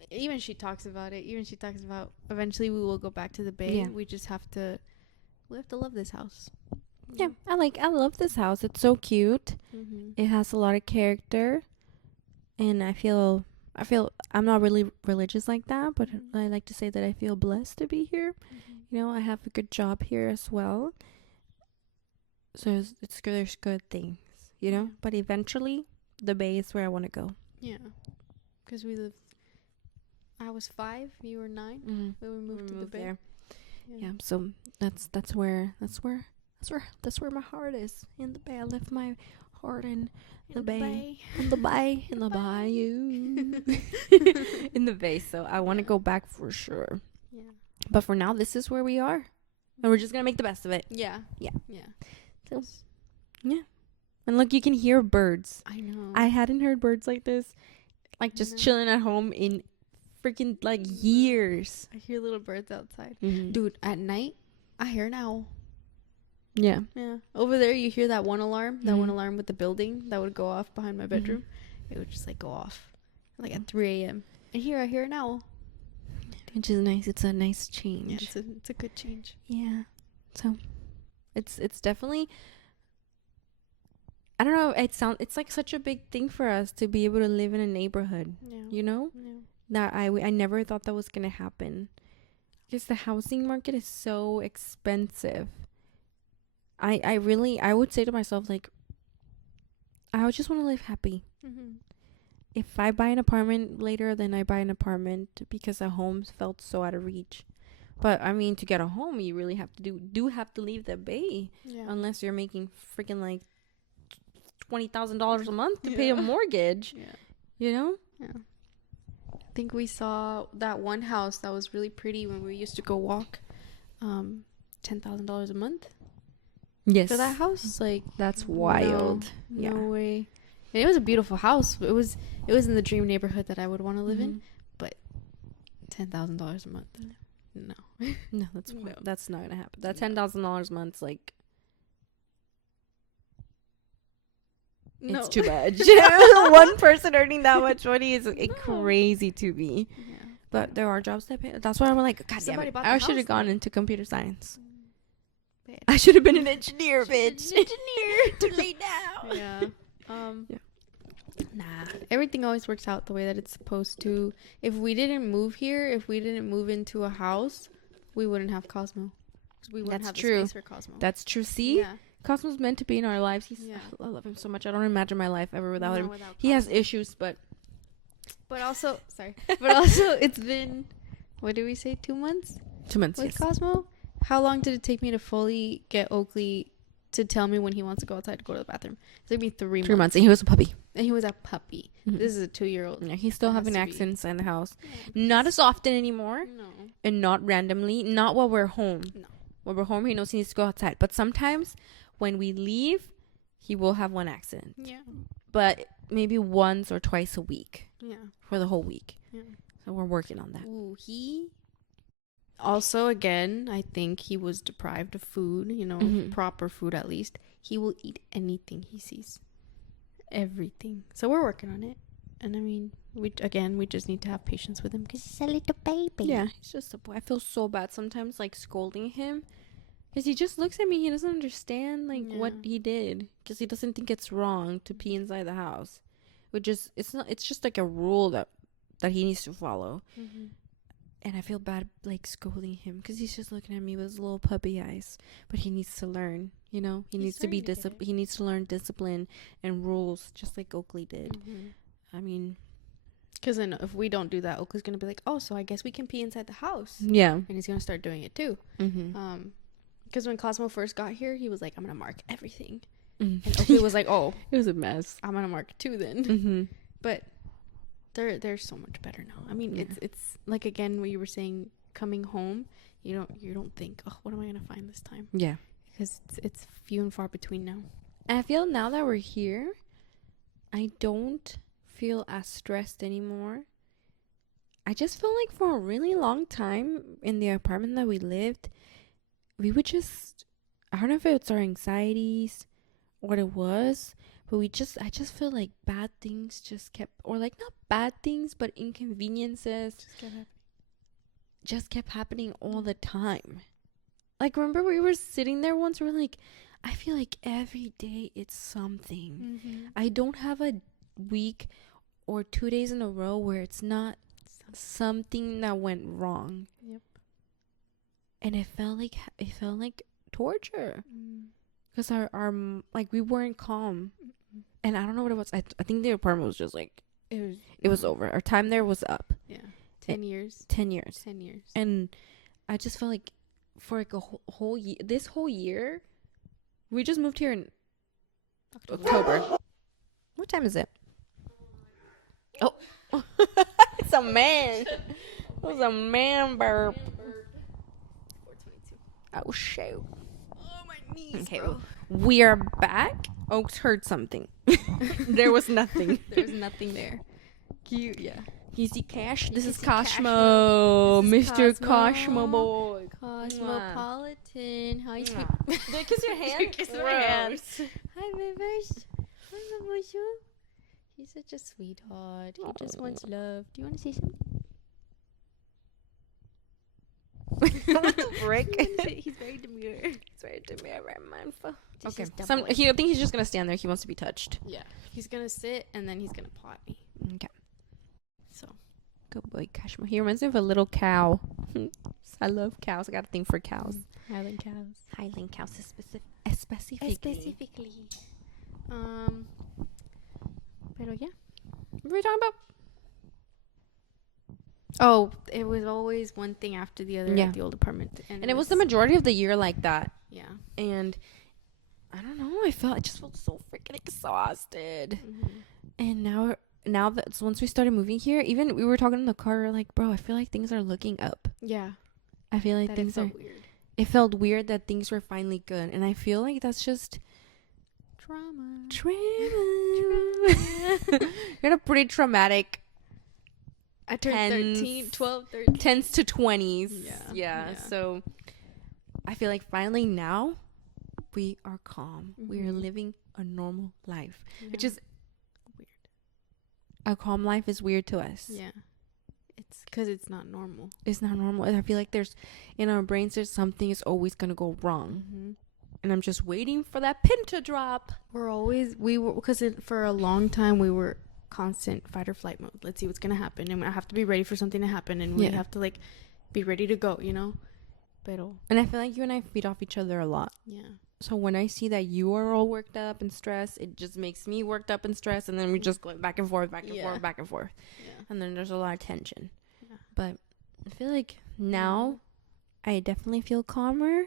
even she talks about it. Even she talks about eventually we will go back to the Bay. Yeah. We have to love this house. Yeah, I love this house. It's so cute. It has a lot of character, and I feel I'm not really religious like that, but I like to say that I feel blessed to be here. You know, I have a good job here as well. So there's good things, you know. But eventually, the Bay is where I want to go. Yeah, because I was 5, you were 9 when we moved to the Bay. There. Yeah, so that's where my heart is, in the Bay. I left my heart in the Bay. In the Bay, in the bayou, in the Bay. So I want to go back for sure. Yeah. But for now, this is where we are, and we're just gonna make the best of it. Yeah. So, yeah. And look, you can hear birds. I know. I hadn't heard birds like this, like just chilling at home in freaking like years. I hear little birds outside. Dude, at night I hear an owl. Yeah. Over there you hear that one alarm with the building that would go off behind my bedroom. It would just like go off like at 3 a.m. and here I hear an owl, which is nice. It's a nice change. Yeah, it's a good change. Yeah. So it's definitely, I don't know, it's like such a big thing for us to be able to live in a neighborhood. You know? That I never thought that was gonna happen, because the housing market is so expensive. I would say to myself, like, I would just want to live happy. If I buy an apartment later, then I buy an apartment, because a home felt so out of reach. But to get a home, you really have to have to leave the Bay, unless you're making freaking like $20,000 a month to pay a mortgage. You know? Yeah. I think we saw that one house that was really pretty when we used to go walk. $10,000 a month. Yes. For that house, like, that's wild. No way. And it was a beautiful house. It was in the dream neighborhood that I would want to live in, but $10,000 a month. No. No, No. that's not gonna happen. That No. $10,000 a month's like No. it's too much. One person earning that much money is crazy to me. Yeah. But there are jobs that pay. That's why I'm like, God damn Somebody it. bought the I should house, have gone though. into computer science. Bitch. I should have been an engineer, bitch. Engineer. Too late now. Yeah. Yeah. Nah. Everything always works out the way that it's supposed to. If we didn't move here, if we didn't move into a house, we wouldn't have Cosmo. We wouldn't That's have true. the space for Cosmo. That's true. See? Yeah. Cosmo's meant to be in our lives. Yeah. I love him so much. I don't imagine my life ever without No, him. without He has Cosmo. issues, but But also, sorry. But also, it's been, what did we say, 2 months 2 months. with Yes. Cosmo? How long did it take me to fully get Oakley to tell me when he wants to go outside to go to the bathroom? It took me 3 months. 3 months, and he was a puppy. And he was a puppy. Mhm. This is a 2-year-old. Yeah, he's still It has having to be. accidents in the house. Not as often anymore, No. and not randomly. Not while we're home. No. When we're home, he knows he needs to go outside. But sometimes, when we leave, he will have one accident. Yeah. But maybe once or twice a week Yeah. for the whole week. Yeah. So we're working on that. Ooh, he. Also, again, I think he was deprived of food, Mhm. proper food at least. He will eat anything he sees. Everything. So we're working on it. And I mean, we just need to have patience with him because he's a little baby. Yeah, he's just a boy. I feel so bad sometimes, like scolding him, because he just looks at me. He doesn't understand like what Yeah. he did, because he doesn't think it's wrong to pee inside the house, which is it's not. It's just like a rule that he needs to follow. Mm-hmm. And I feel bad like scolding him because he's just looking at me with his little puppy eyes. But he needs to learn. He He's needs to be starting to get disciplined. He needs to learn discipline and rules, just like Oakley did. Mm-hmm. I mean, Because then if we don't do that, Oakley's going to be like, oh, so I guess we can pee inside the house. yeah. And he's going to start doing it too. Mm-hmm. Because when Cosmo first got here, he was like, I'm going to mark everything. Mm-hmm. And Oakley was like, oh, It was a mess. I'm going to mark it too then. Mm-hmm. But they're so much better now. I mean, Yeah. it's like, again, what you were saying, coming home, you don't think, oh, what am I going to find this time? Yeah. Because it's few and far between now. And I feel now that we're here, I don't feel as stressed anymore. I just feel like for a really long time in the apartment that we lived, we would just, I don't know if it's our anxieties or what it was, but I just feel like bad things just kept, or like not bad things, but inconveniences just kept happening all the time. Like, remember we were sitting there once, we're like, I feel like every day it's something. Mm-hmm. I don't have a week or 2 days in a row where it's not something that went wrong. Yep. And it felt like torture, Mm. because our like we weren't calm. And I don't know what it was. I think the apartment was just like, it was over. Our time there was up. Yeah. 10 years. 10 years. 10 years. And I just felt like for like a whole year, this whole year, we just moved here in October. What time is it? Oh, it's a man. It was a man burp. 422. Oh shoot. Oh, my knees. Okay, bro. we are back. Oaks heard something. There was nothing. There's nothing there. Cute, yeah. You see Cash? This You is see Cosmo. Cashmo. This is Mr. Cosmo. Cosmo boy. Cosmopolitan. How you Mwah. Did I kiss your hand? Kiss my hand. Gross. Hi, babies. Hi, Mamushu. He's such a sweetheart. He just wants love. Do you want to say something? What the frick? He's very demure. It's very demure, very mindful. This Okay. is the boy. I think he's just gonna stand there. He wants to be touched. Yeah. He's going to sit and then he's going to paw at me. Okay. So. Good boy, Cashmo. He reminds me of a little cow. I love cows. I got a thing for cows. Highland cows. Highland cows specifically. Specifically. Pero yeah. What were we talking about? Oh, it was always one thing after the other Yeah. at the old apartment. And it was the majority of the year like that. Yeah. And I don't know. I just felt so freaking exhausted. Mm-hmm. And now that once we started moving here, even we were talking in the car, we were like, bro, I feel like things are looking up. Yeah. I feel like That things are. weird. It felt weird that things were finally good, and I feel like that's just Trauma. trauma. You're a pretty traumatic I turned 13, 12, 13. 10s to 20s. Yeah. So I feel like finally now we are calm. We are living a normal life, which is weird. A calm life is weird to us. Yeah. It's because it's not normal. It's not normal. And I feel like there's, in our brains, there's something is always going to go wrong. And I'm just waiting for that pin to drop. Because for a long time we were constant fight or flight mode. Let's see what's going to happen. And I have to be ready for something to happen. And we have to like be ready to go, you know? And I feel like you and I feed off each other a lot. Yeah. So when I see that you are all worked up and stressed, it just makes me worked up and stressed. And then we just go back and forth, back and forth, back and forth. Yeah. And then there's a lot of tension. Yeah. But I feel like now I definitely feel calmer.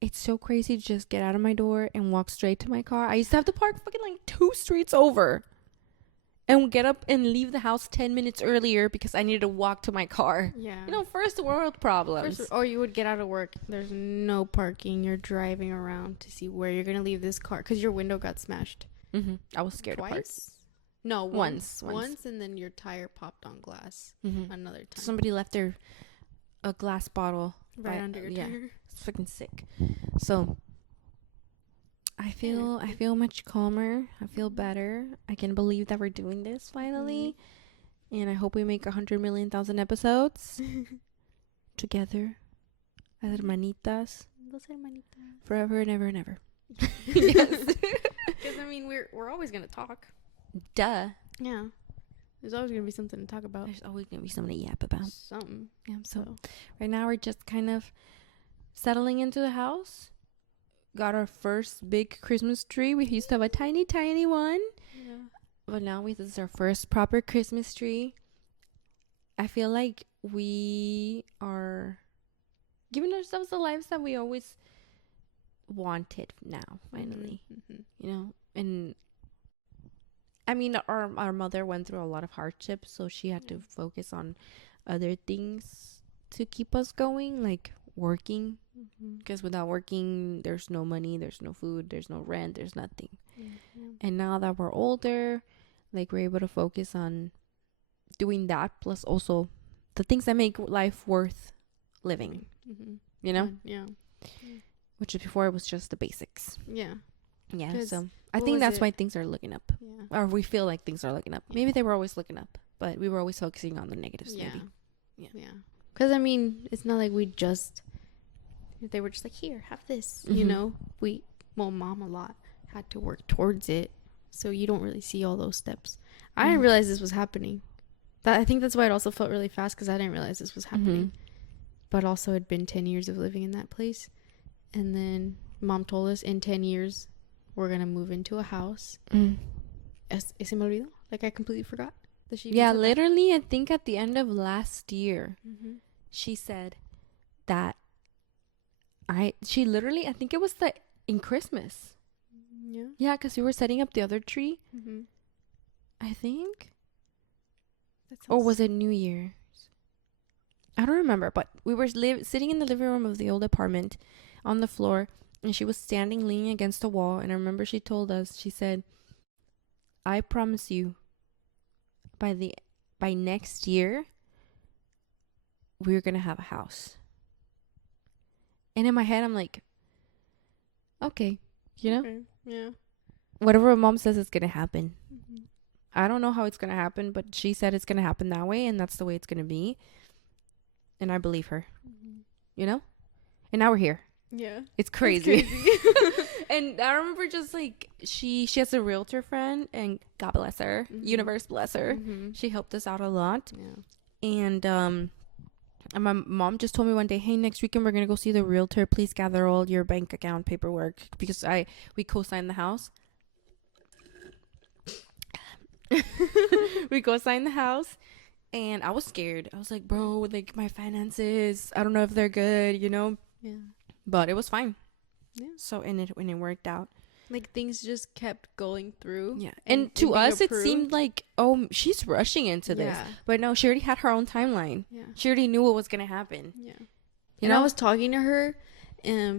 It's so crazy to just get out of my door and walk straight to my car. I used to have to park fucking like 2 streets over and get up and leave the house 10 minutes earlier because I needed to walk to my car. Yeah. You know, first world problems. Or you would get out of work. There's no parking. You're driving around to see where you're going to leave this car because your window got smashed. I was scared to park. No, once. And then your tire popped on glass. Another time. Somebody left a glass bottle right under your tire. It's fucking sick. So I feel much calmer. I feel better. I can believe that we're doing this finally. And I hope we make 100,000,000 episodes together as hermanitas. Los hermanitas. Forever and ever and ever. Yes. Because I mean we're always gonna talk. Duh. Yeah. There's always gonna be something to talk about. There's always gonna be something to yap about. Something. Yeah. So right now we're just kind of settling into the house. Got our first big Christmas tree. We used to have a tiny one. Yeah. But now this is our first proper Christmas tree. I feel like we are giving ourselves the lives that we always wanted now, finally. You know? And I mean, our mother went through a lot of hardship, so she had to focus on other things to keep us going, like working. Because without working, there's no money, there's no food, there's no rent, there's nothing. And now that we're older, like we're able to focus on doing that, plus also the things that make life worth living. You know? Yeah. Which before it was just the basics. Yeah. So I think that's why things are looking up. Or we feel like things are looking up. Maybe they were always looking up, but we were always focusing on the negatives. Yeah. Because I mean, it's not like they were just like, here, have this. You know, mom a lot had to work towards it, so you don't really see all those steps. I didn't realize this was happening. I think that's why it also felt really fast, because I didn't realize this was happening. But also it'd been 10 years of living in that place, and then mom told us in 10 years we're gonna move into a house. Se me olvidó. Like I completely forgot that she literally I think at the end of last year she said that she literally, I think it was in Christmas. Yeah, because we were setting up the other tree. I think. Or was it New Year's? I don't remember, but we were sitting in the living room of the old apartment on the floor, and she was standing leaning against a wall. And I remember she told us, she said, I promise you, by next year, we're going to have a house. And in my head, I'm like, okay, you know? Okay. Yeah. Whatever mom says is going to happen. I don't know how it's going to happen, but she said it's going to happen that way, and that's the way it's going to be. And I believe her. You know? And now we're here. Yeah. It's crazy. And I remember just like, she has a realtor friend, and God bless her. Universe bless her. She helped us out a lot. Yeah. And my mom just told me one day, hey, next weekend we're going to go see the realtor. Please gather all your bank account paperwork, because we co-signed the house. We co-signed the house, and I was scared. I was like, bro, like my finances, I don't know if they're good, you know? Yeah. But it was fine. Yeah. So, and it worked out. Like things just kept going through. Yeah. And to us, it seemed like, oh, she's rushing into this. But no, she already had her own timeline. Yeah. She already knew what was going to happen. Yeah. You know, I was talking to her,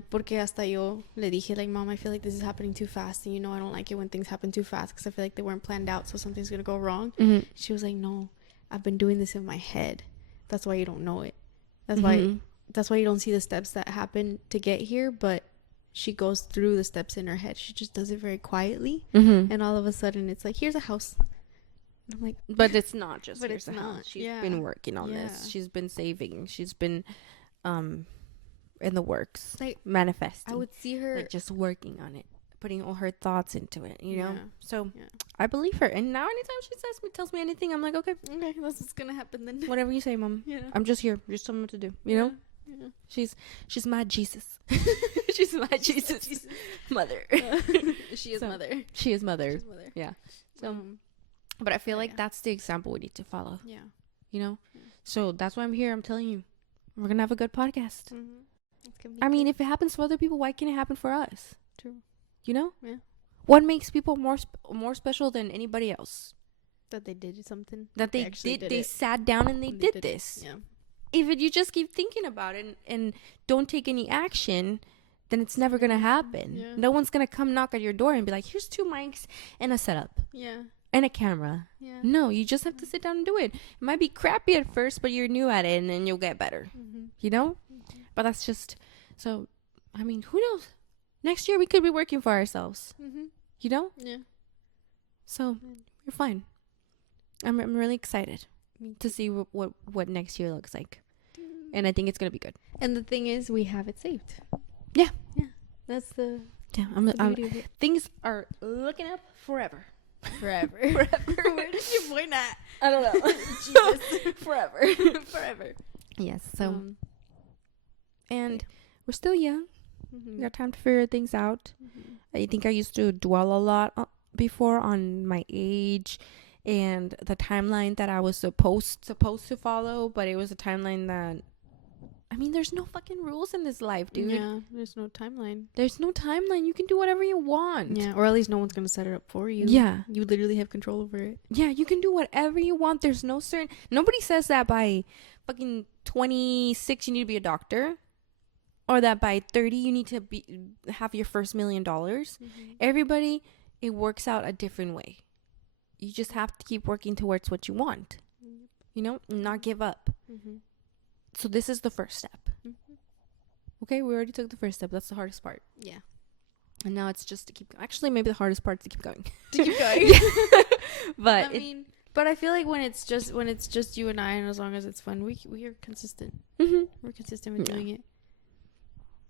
porque hasta yo le dije, like, Mom, I feel like this is happening too fast. And, you know, I don't like it when things happen too fast, because I feel like they weren't planned out. So something's going to go wrong. She was like, no, I've been doing this in my head. That's why you don't know it. That's Mm-hmm. why you don't see the steps that happen to get here, but she goes through the steps in her head. She just does it very quietly, Mm-hmm. and all of a sudden it's like, here's a house. And I'm like, But it's not just but here's it's a house. not. She's Yeah. been working on Yeah. this. She's been saving. She's been in the works. Like, manifesting. I would see her like just working on it, putting all her thoughts into it, you know? Yeah. So Yeah. I believe her. And now anytime she tells me anything, I'm like, okay, Okay, that's what's gonna happen then. whatever you say, Mom. Yeah. I'm just here. Just tell me what to do, you know? Yeah. She's my Jesus. She's my Jesus. Mother. She is So, mother. She is mother. She's mother. Yeah. So, but I feel like yeah. that's the example we need to follow, Yeah. you know? Yeah. So that's why I'm here. I'm telling you, we're going to have a good podcast. Mm-hmm. I mean, if it happens for other people, why can't it happen for us? True. You know? Yeah. What makes people more special than anybody else? that they did something. That they actually did. did They it. sat down and they And did it. this. Yeah. If you just keep thinking about it and don't take any action, then it's never gonna happen. Yeah. No one's gonna come knock at your door and be like, "Here's 2 mics and a setup Yeah. and a camera." Yeah. No, you just have to sit down and do it. It might be crappy at first, but you're new at it, and then you'll get better. Mm-hmm. You know. Mm-hmm. But that's just so. I mean, who knows? Next year we could be working for ourselves. Mm-hmm. You know. Yeah. So you're fine. I'm really excited to see what next year looks like, and I think it's gonna be good. And the thing is, we have it saved. Yeah. Yeah. That's the Yeah, beauty of it. things are looking up forever. Forever. Forever. Where did you point at? I don't know. Jesus. Forever. Forever. Yes. So, Um, and we're still young. mhm. We got time to figure things out. Mhm. I think I used to dwell a lot before on my age and the timeline that I was supposed to follow, but it was a timeline that, I mean, there's no fucking rules in this life, dude. Yeah. There's no timeline. There's no timeline. You can do whatever you want. Yeah. Or at least no one's gonna set it up for you. Yeah. You literally have control over it. Yeah, you can do whatever you want. There's no certain. Nobody says that by fucking 26 you need to be a doctor, or that by 30 you need to have your first $1 million. Everybody, it works out a different way. You just have to keep working towards what you want. You know, not give up. Mm-hmm. So this is the first step. Mm-hmm. Okay, we already took the first step. That's the hardest part. Yeah. And now it's just to keep. Actually, maybe the hardest part is to keep going. To keep going. But I mean, but I feel like when it's just you and I, and as long as it's fun, we are consistent. Mhm. We're consistent with Yeah. doing it.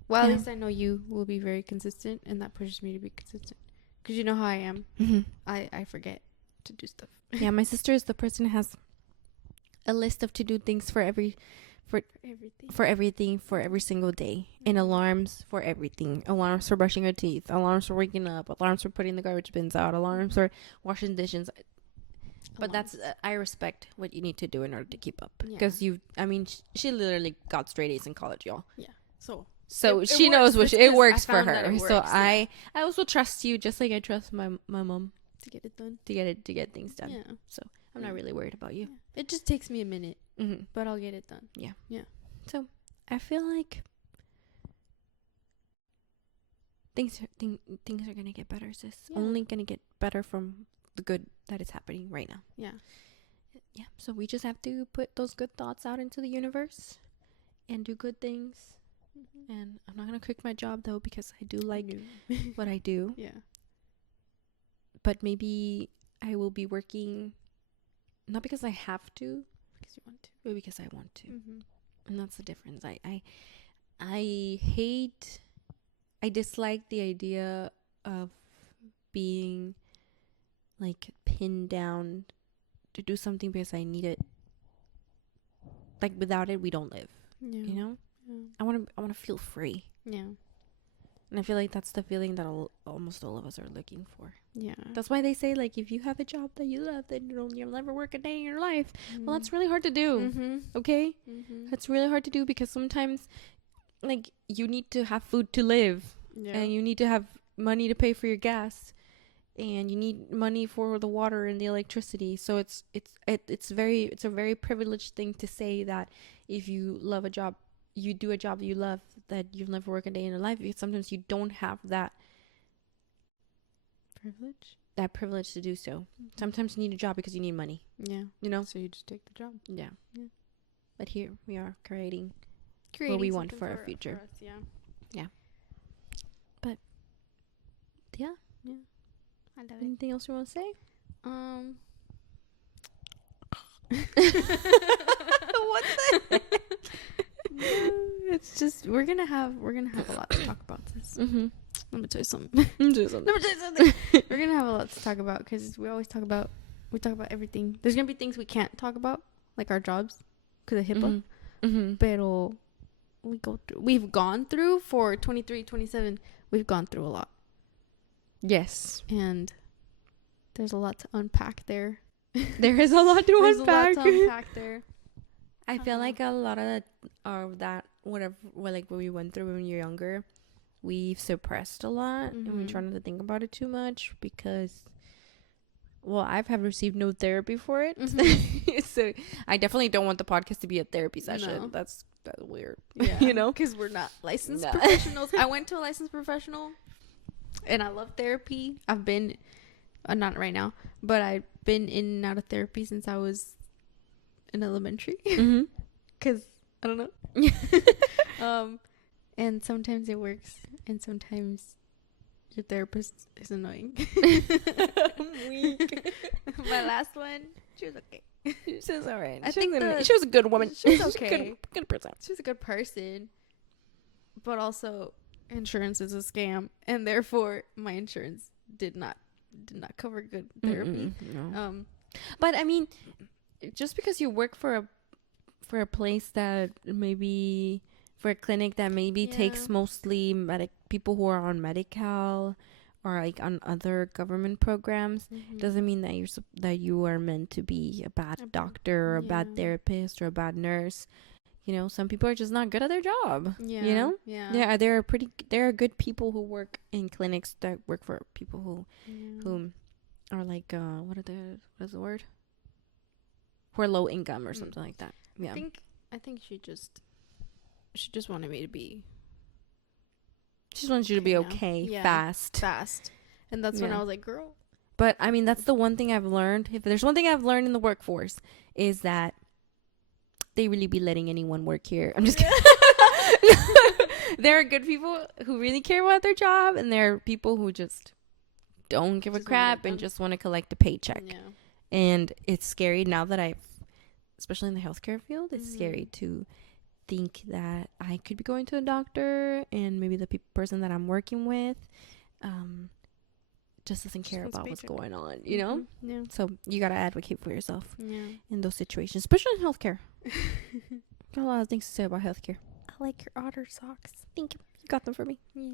Well, at Yeah. least I know you will be very consistent, and that pushes me to be consistent. Because you know how I am. Mhm. I forget to do stuff. Yeah, my sister is the person who has a list of to do things for Everything. everything for every single day, and alarms for everything. Alarms for brushing your teeth, alarms for waking up, alarms for putting the garbage bins out, alarms for washing dishes. But that's I respect what you need to do in order to keep up, Yeah. because she literally got straight A's in college, y'all. So It she knows works. it works for found that her. it So works, yeah. I also trust you, just like I trust my mom to get it done. to get things done. Yeah. I'm not really worried about you. Yeah. It just takes me a minute, Mm-hmm. but I'll get it done. So I feel like things are gonna get better, sis. Yeah. Only gonna get better from the good that is happening right now. Yeah. Yeah. So we just have to put those good thoughts out into the universe and do good things. Mm-hmm. And I'm not gonna quit my job though, because I do like what I do. Yeah. But maybe I will be working not because I have to, Because you want to. but because I want to. Mm-hmm. And that's the difference. I dislike the idea of being like pinned down to do something because I need it. Like without it we don't live. Yeah. You know? Yeah. I want to feel free. Yeah. And I feel like that's the feeling that almost all of us are looking for. Yeah. That's why they say, like, if you have a job that you love, then you'll never work a day in your life. Mm-hmm. Well, that's really hard to do. Mm-hmm. Okay? Mm-hmm. That's really hard to do, because sometimes, like, you need to have food to live, Yeah. and you need to have money to pay for your gas, and you need money for the water and the electricity. So it's a very privileged thing to say that if you love a job, you do a job you love, that you'll never work a day in your life, because sometimes you don't have that privilege. that privilege to do so. Sometimes you need a job because you need money. Yeah. You know? So you just take the job. Yeah. Yeah. But here we are creating what we want for our future. For us, yeah. Yeah. But yeah. Yeah. I love it. Anything else you want to say? What the heck? It's just we're gonna have a lot to talk about this. Mm-hmm. Let me tell you something. We're gonna have a lot to talk about because we talk about everything. There's gonna be things we can't talk about, like our jobs, because of HIPAA. Mm-hmm. Pero we've gone through for 23, 27. We've gone through a lot. Yes. And there's a lot to unpack there. There is a lot to unpack. There. I feel like a lot of that, whatever, like what we went through when you're younger, we've suppressed a lot, and we try not to think about it too much because, well, I've received no therapy for it, so I definitely don't want the podcast to be a therapy session. No. That's weird, yeah. You know, because we're not licensed professionals. I went to a licensed professional, and I love therapy. I've been, not right now, but I've been in and out of therapy since I was in elementary. Because I don't know. And sometimes it works, and sometimes your therapist is annoying. I'm weak. My last one, she was okay. She was alright. I think she was a good woman. She was okay. good person. She was a good person, but also insurance is a scam, and therefore my insurance did not cover good therapy. No. But I mean, just because you work for a place that maybe, for a clinic that maybe takes mostly people who are on Medi-Cal or like on other government programs, doesn't mean that you are meant to be a bad doctor or a bad therapist or a bad nurse. You know, some people are just not good at their job. Yeah. You know? Yeah. There are good people who work in clinics that work for people who are like what is the word? Who are low income or something like that. Yeah. I think she just wanted me to be. She just wants you to be okay, fast. And that's when I was like, girl. But I mean, that's the one thing I've learned. If there's one thing I've learned in the workforce, is that they really be letting anyone work here. I'm just kidding. There are good people who really care about their job, and there are people who just don't give a crap and just want to collect a paycheck. Yeah. And it's scary now that especially in the healthcare field, it's scary to think that I could be going to a doctor and maybe the person that I'm working with just doesn't care about what's going on, you know? Yeah. So you got to advocate for yourself in those situations, especially in healthcare. Got a lot of things to say about healthcare. I like your otter socks. Thank you. You got them for me. Yeah.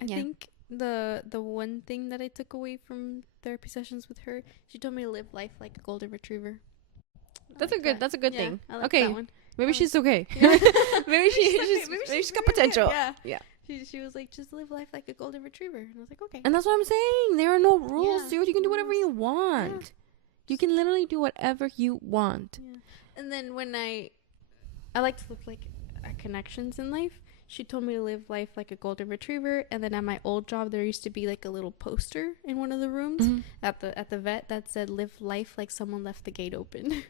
I think the one thing that I took away from therapy sessions with her, she told me to live life like a golden retriever. That's a good thing. I like that one. Maybe she's okay. maybe she's got potential. Yeah. She was like, just live life like a golden retriever. And I was like, okay. And that's what I'm saying. There are no rules, dude. You can do whatever you want. Yeah. You can literally do whatever you want. Yeah. And then when I like to look like at connections in life, she told me to live life like a golden retriever. And then at my old job, there used to be like a little poster in one of the rooms at the vet that said, live life like someone left the gate open.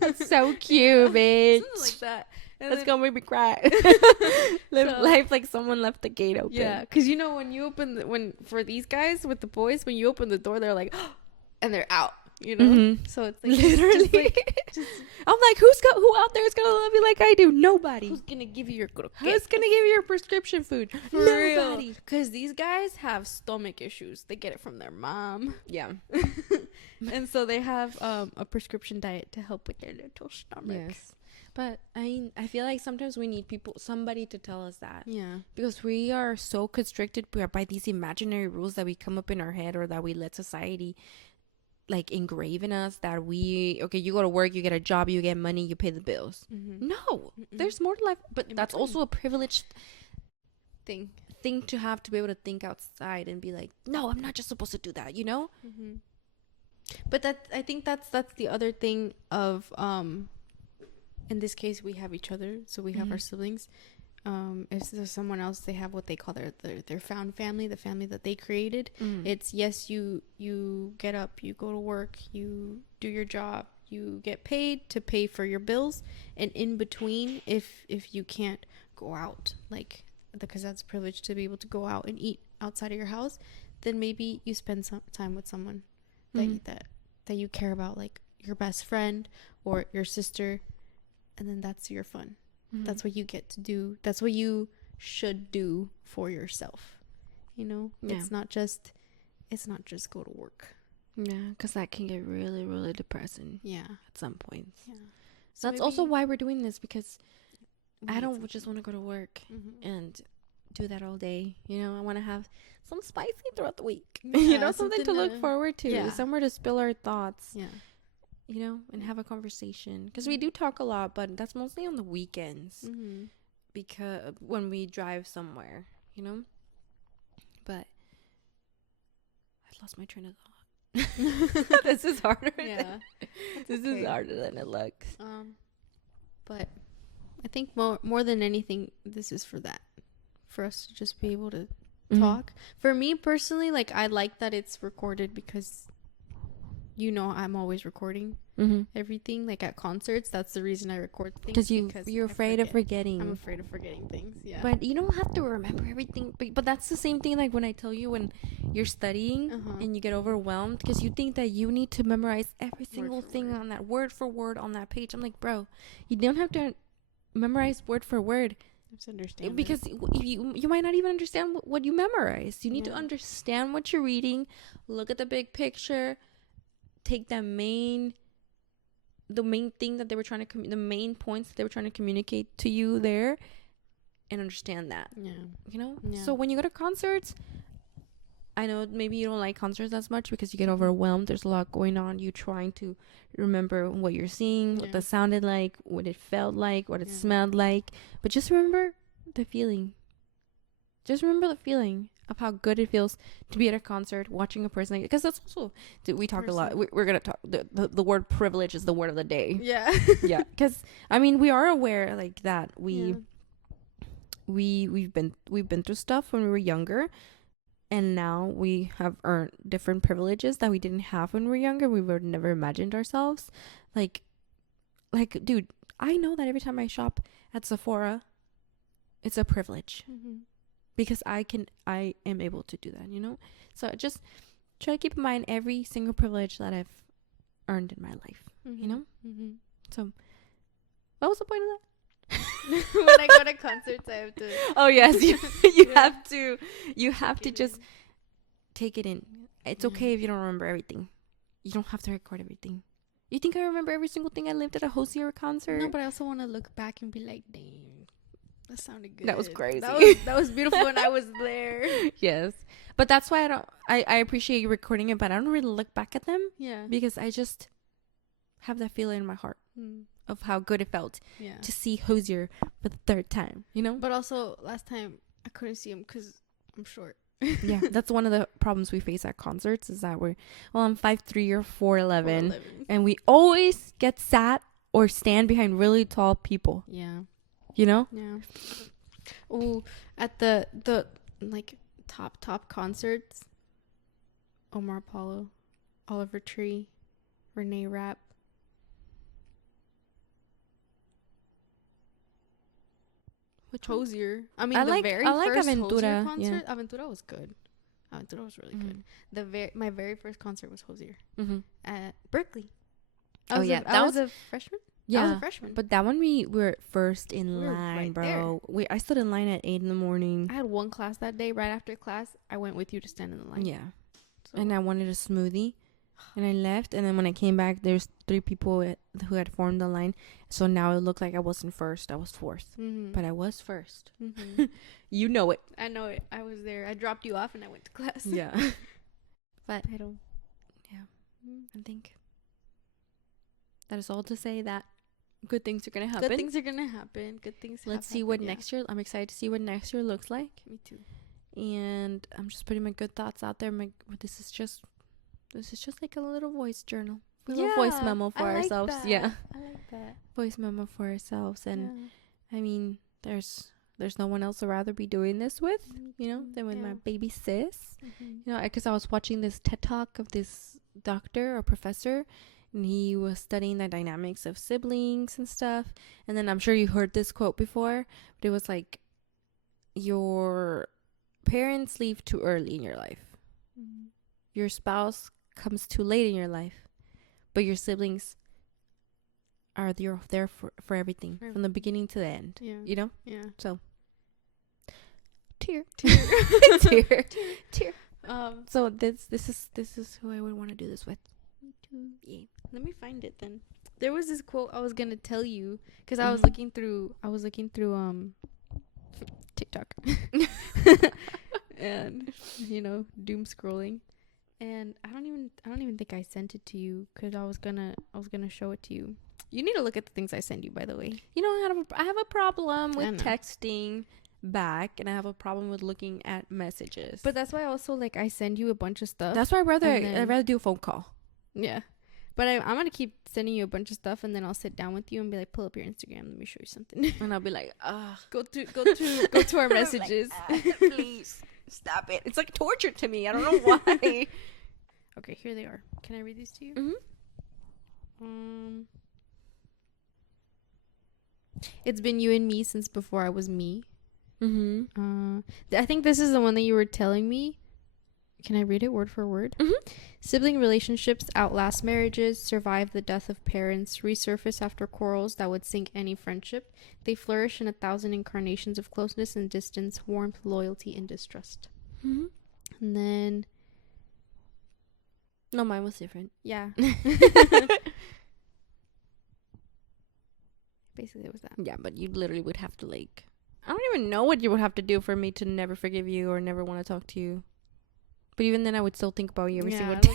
That's so cute, bitch. Something like that. And that's gonna make me cry. Live life like someone left the gate open. Yeah, because you know when you open for these guys with the boys, when you open the door, they're like, and they're out. You know, so it's like literally. I'm like, who out there is gonna love you like I do? Nobody. Who's gonna give you your Who's gonna give you your prescription food? Nobody. Because these guys have stomach issues. They get it from their mom. Yeah. And so they have a prescription diet to help with their little stomach. Yes. But I feel like sometimes we need somebody to tell us that. Yeah. Because we are so constricted by these imaginary rules that we come up in our head or that we let society like engrave in us, that you go to work, you get a job, you get money, you pay the bills. No, there's more to life. But that's also a privileged thing to have, to be able to think outside and be like, no, I'm not just supposed to do that, you know? But I think that's the other thing of in this case we have each other, so we have our siblings. if there's someone else, they have what they call their found family, the family that they created. It's yes, you get up, you go to work, you do your job, you get paid to pay for your bills, and in between, if you can't go out, like, because that's a privilege to be able to go out and eat outside of your house, then maybe you spend some time with someone that you care about, like your best friend or your sister, and then that's your fun. That's what you get to do. That's what you should do for yourself. You know, it's not just go to work. Yeah, because that can get really, really depressing. Yeah, at some points. Yeah, so that's also why we're doing this, because I don't just want to go to work and do that all day. You know, I want to have some spicy throughout the week. Yeah, you know, something to look forward to. Somewhere to spill our thoughts. Yeah. You know, and have a conversation. Because we do talk a lot, but that's mostly on the weekends. Because when we drive somewhere, you know. But I lost my train of thought. This is harder. Yeah. This is harder than it looks. But I think more than anything, this is for that. For us to just be able to talk. For me personally, like, I like that it's recorded because, you know, I'm always recording everything. Like at concerts, that's the reason I record things. Because you're afraid of forgetting. I'm afraid of forgetting things. Yeah. But you don't have to remember everything. But that's the same thing like when I tell you when you're studying and you get overwhelmed because you think that you need to memorize every single thing on that word for word on that page. I'm like, bro, you don't have to memorize word for word. Just understand because you might not even understand what you memorized. You need to understand what you're reading, look at the big picture, take the main thing that they were trying to the main points that they were trying to communicate to you there, and understand that. You know. So when you go to concerts, I know maybe you don't like concerts as much because you get overwhelmed. There's a lot going on. You trying to remember what you're seeing, what it sounded like, what it felt like, what it smelled like. But just remember the feeling. Just remember the feeling of how good it feels to be at a concert, watching a person. Because that's also, we talk a lot. We're going to talk, the word privilege is the word of the day. Yeah. Yeah. Because, I mean, we are aware like that. We've been through stuff when we were younger. And now we have earned different privileges that we didn't have when we were younger. We would never imagined ourselves. Like, dude, I know that every time I shop at Sephora, it's a privilege. Because I am able to do that, you know? So just try to keep in mind every single privilege that I've earned in my life, you know? So, what was the point of that? When I go to concerts, I have to. Oh yes, you have to just take it in. It's okay if you don't remember everything. You don't have to record everything. You think I remember every single thing I lived at a Hosier concert? No, but I also want to look back and be like, dang, that sounded good. That was crazy. That was beautiful when I was there. Yes, but that's why I appreciate you recording it, but I don't really look back at them. Yeah, because I just have that feeling in my heart. Of how good it felt to see Hosier for the third time, you know? But also, last time, I couldn't see him because I'm short. Yeah, that's one of the problems we face at concerts is that I'm 5'3" or 4'11", and we always get sat or stand behind really tall people. Yeah. You know? Yeah. Oh, at the like top concerts, Omar Apollo, Oliver Tree, Renee Rapp. Hosier. I mean, the very first Hosier concert. Yeah. Aventura was good. Aventura was really good. My very first concert was Hosier at Berkeley. That was a freshman. Yeah, I was a freshman. But that one we were first in line, right, bro. I stood in line at 8 a.m. I had one class that day. Right after class, I went with you to stand in the line. Yeah, and I wanted a smoothie. And I left, and then when I came back, there's 3 people who had formed the line. So now it looked like I wasn't first. I was fourth. But I was first. You know it. I know it. I was there. I dropped you off, and I went to class. Yeah. But I don't. Yeah. I think that is all to say that good things are going to happen. Good things are going to happen. Good things Let's see what next year. I'm excited to see what next year looks like. Me too. And I'm just putting my good thoughts out there. This is just like a little voice journal. A little voice memo for ourselves. That. Yeah. I like that. Voice memo for ourselves. And I mean, there's there's no one else I'd rather be doing this with, you know, than with my baby sis. You know, because I was watching this TED Talk of this doctor or professor, and he was studying the dynamics of siblings and stuff. And then I'm sure you heard this quote before, but it was like, your parents leave too early in your life. Your spouse comes too late in your life, but your siblings are there for everything from the beginning to the end. Yeah. You know? Yeah. So tear. So this is who I would want to do this with. Me too. Yeah. Let me find it then. There was this quote I was gonna tell you because I was looking through TikTok and you know, doom scrolling, and I don't even think I sent it to you because I was gonna show it to you. You need to look at the things I send you, by the way. You know, I have a problem with texting back, and I have a problem with looking at messages. But that's why also, like, I send you a bunch of stuff. That's why I'd rather do a phone call. Yeah. But I'm gonna keep sending you a bunch of stuff, and then I'll sit down with you and be like, pull up your Instagram, let me show you something. And I'll be like, go to our messages. Like, please stop it. It's like torture to me. I don't know why. Okay, here they are. Can I read these to you? It's been you and me since before I was me. I think this is the one that you were telling me. Can I read it word for word? Sibling relationships outlast marriages, survive the death of parents, resurface after quarrels that would sink any friendship. They flourish in 1,000 incarnations of closeness and distance, warmth, loyalty, and distrust. And then... No, mine was different. Yeah. Basically, it was that. Yeah, but you literally would have to, like... I don't even know what you would have to do for me to never forgive you or never want to talk to you. But even then, I would still think about you every single day.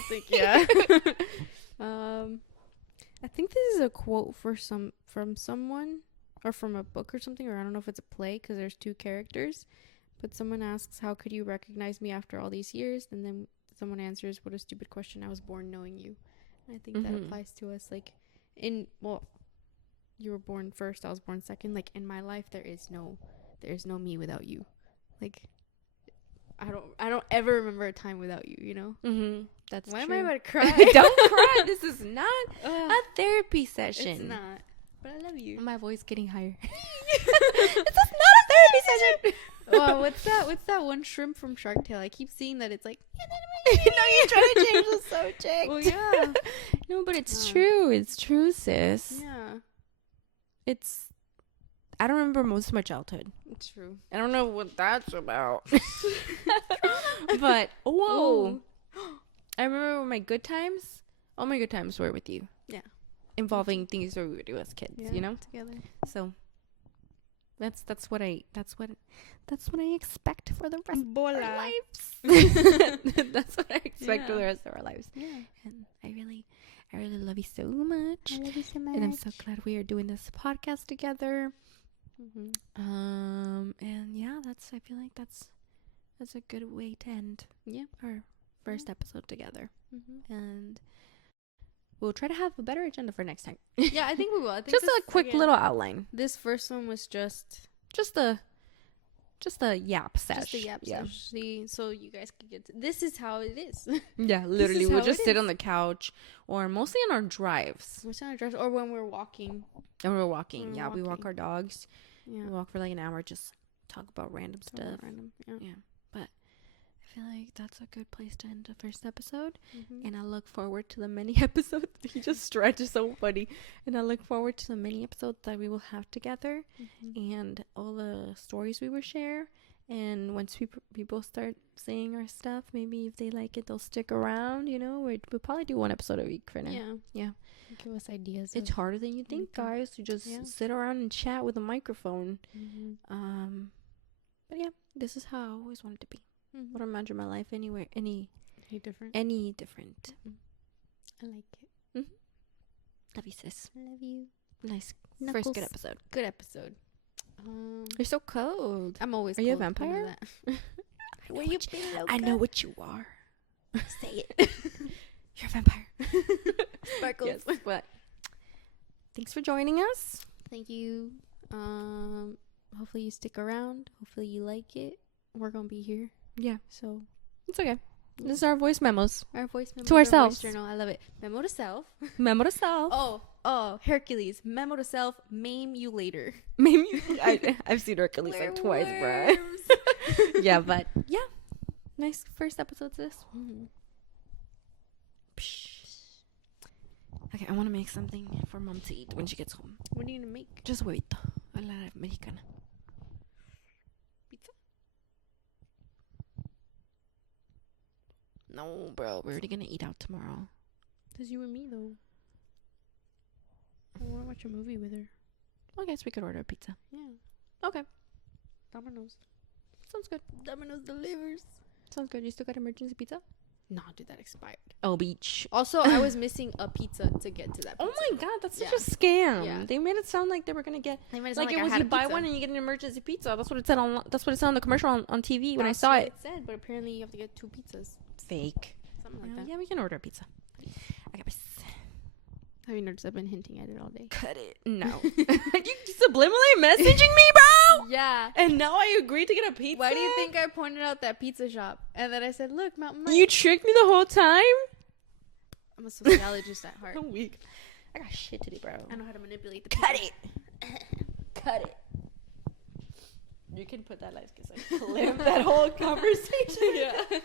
I think this is a quote from someone, or from a book or something, or I don't know if it's a play because there's 2 characters. But someone asks, "How could you recognize me after all these years?" And then someone answers, "What a stupid question. I was born knowing you." And I think that applies to us. Like, you were born first, I was born second. Like, in my life, there is no me without you. Like, I don't ever remember a time without you, you know? That's Why true. am I about to cry? Don't cry. This is not a therapy session. It's not. But I love you. My voice getting higher. This is not a therapy session. Oh, what's that one shrimp from Shark Tale? I keep seeing that it's like, no, you're trying to change the subject. Well, yeah. No, but it's true. It's true, sis. Yeah. I don't remember most of my childhood. It's true. I don't know what that's about. But, whoa. I remember my good times. All my good times were with you. Yeah. Involving things that we would do as kids, you know? Together. So, that's what I expect for the rest of our lives. That's what I expect for the rest of our lives. Yeah. And I really love you so much. I love you so much. And I'm so glad we are doing this podcast together. And yeah, I feel like that's a good way to end our first episode together. And we'll try to have a better agenda for next time. Yeah, I think we will. I think just a quick little outline. This first one was just a yap sesh. Just a yap sesh. See, so you guys could get this is how it is. Yeah, literally. We'll just sit on the couch or mostly on our drives. Or when we're walking. And we're walking. We walk our dogs. Yeah. We walk for like an hour, just talk about random stuff. Yeah. But I feel like that's a good place to end the first episode. And I look forward to the many episodes. He just stretches so funny. And I look forward to the many episodes that we will have together. And all the stories we will share. And once people start saying our stuff, maybe if they like it, they'll stick around, you know. We'll probably do 1 episode a week for now. Yeah. Give us ideas. It's harder than you think, guys, to just sit around and chat with a microphone. But yeah, this is how I always wanted to be. I would imagine my life anywhere, any different. I like it. Love you, sis. Love you. Nice. Knuckles. First good episode. Good episode. You're so cold. I'm always Are cold. you a vampire? Where you been, Loca? I know what you are. Say it. You're a vampire. Sparkles. Yes, but thanks for joining us. Thank you. hopefully you stick around. Hopefully you like it. We're gonna be here. Yeah, So it's okay. This is our voice memos. our voice memo To ourselves. Voice journal. I love it. Memo to self. Memo to self. Oh, Hercules. Memo to self. Maim you later. Maybe I've seen Hercules like twice, bro. Yeah, but yeah, nice first episode, sis. Mm-hmm. Okay, I want to make something for mom to eat when she gets home. What are you gonna make? Just huevito a la mexicana. Pizza? No, bro, we're already gonna eat out tomorrow. Just you and me though. I want to watch a movie with her. I guess we could order a pizza. Yeah. Okay, Domino's. sounds good. Domino's delivers. Sounds good. You still got emergency pizza? No, dude, that expired. Oh, beach. Also, I was missing a pizza to get to that pizza. Oh my god, that's such Yeah. a scam. Yeah. They made it sound like they were gonna get They made it like sound it I was had you a buy pizza. one and you get an emergency pizza. That's what it said on. That's what it said on the commercial on TV when I That's saw what it. said, but apparently you have to get 2 pizzas. Fake. Something like that. Yeah, we can order a pizza. Okay, bye. Have you noticed I've been hinting at it all day? Cut it. No. You subliminally messaging me, bro? Yeah. And now I agreed to get a pizza? Why do you think I pointed out that pizza shop? And then I said, look, Mountain Mike. You tricked me the whole time? I'm a sociologist at heart. I'm weak. I got shit to do, bro. I know how to manipulate the Cut people. it. Cut it. You can put that like clip that whole conversation. Yeah.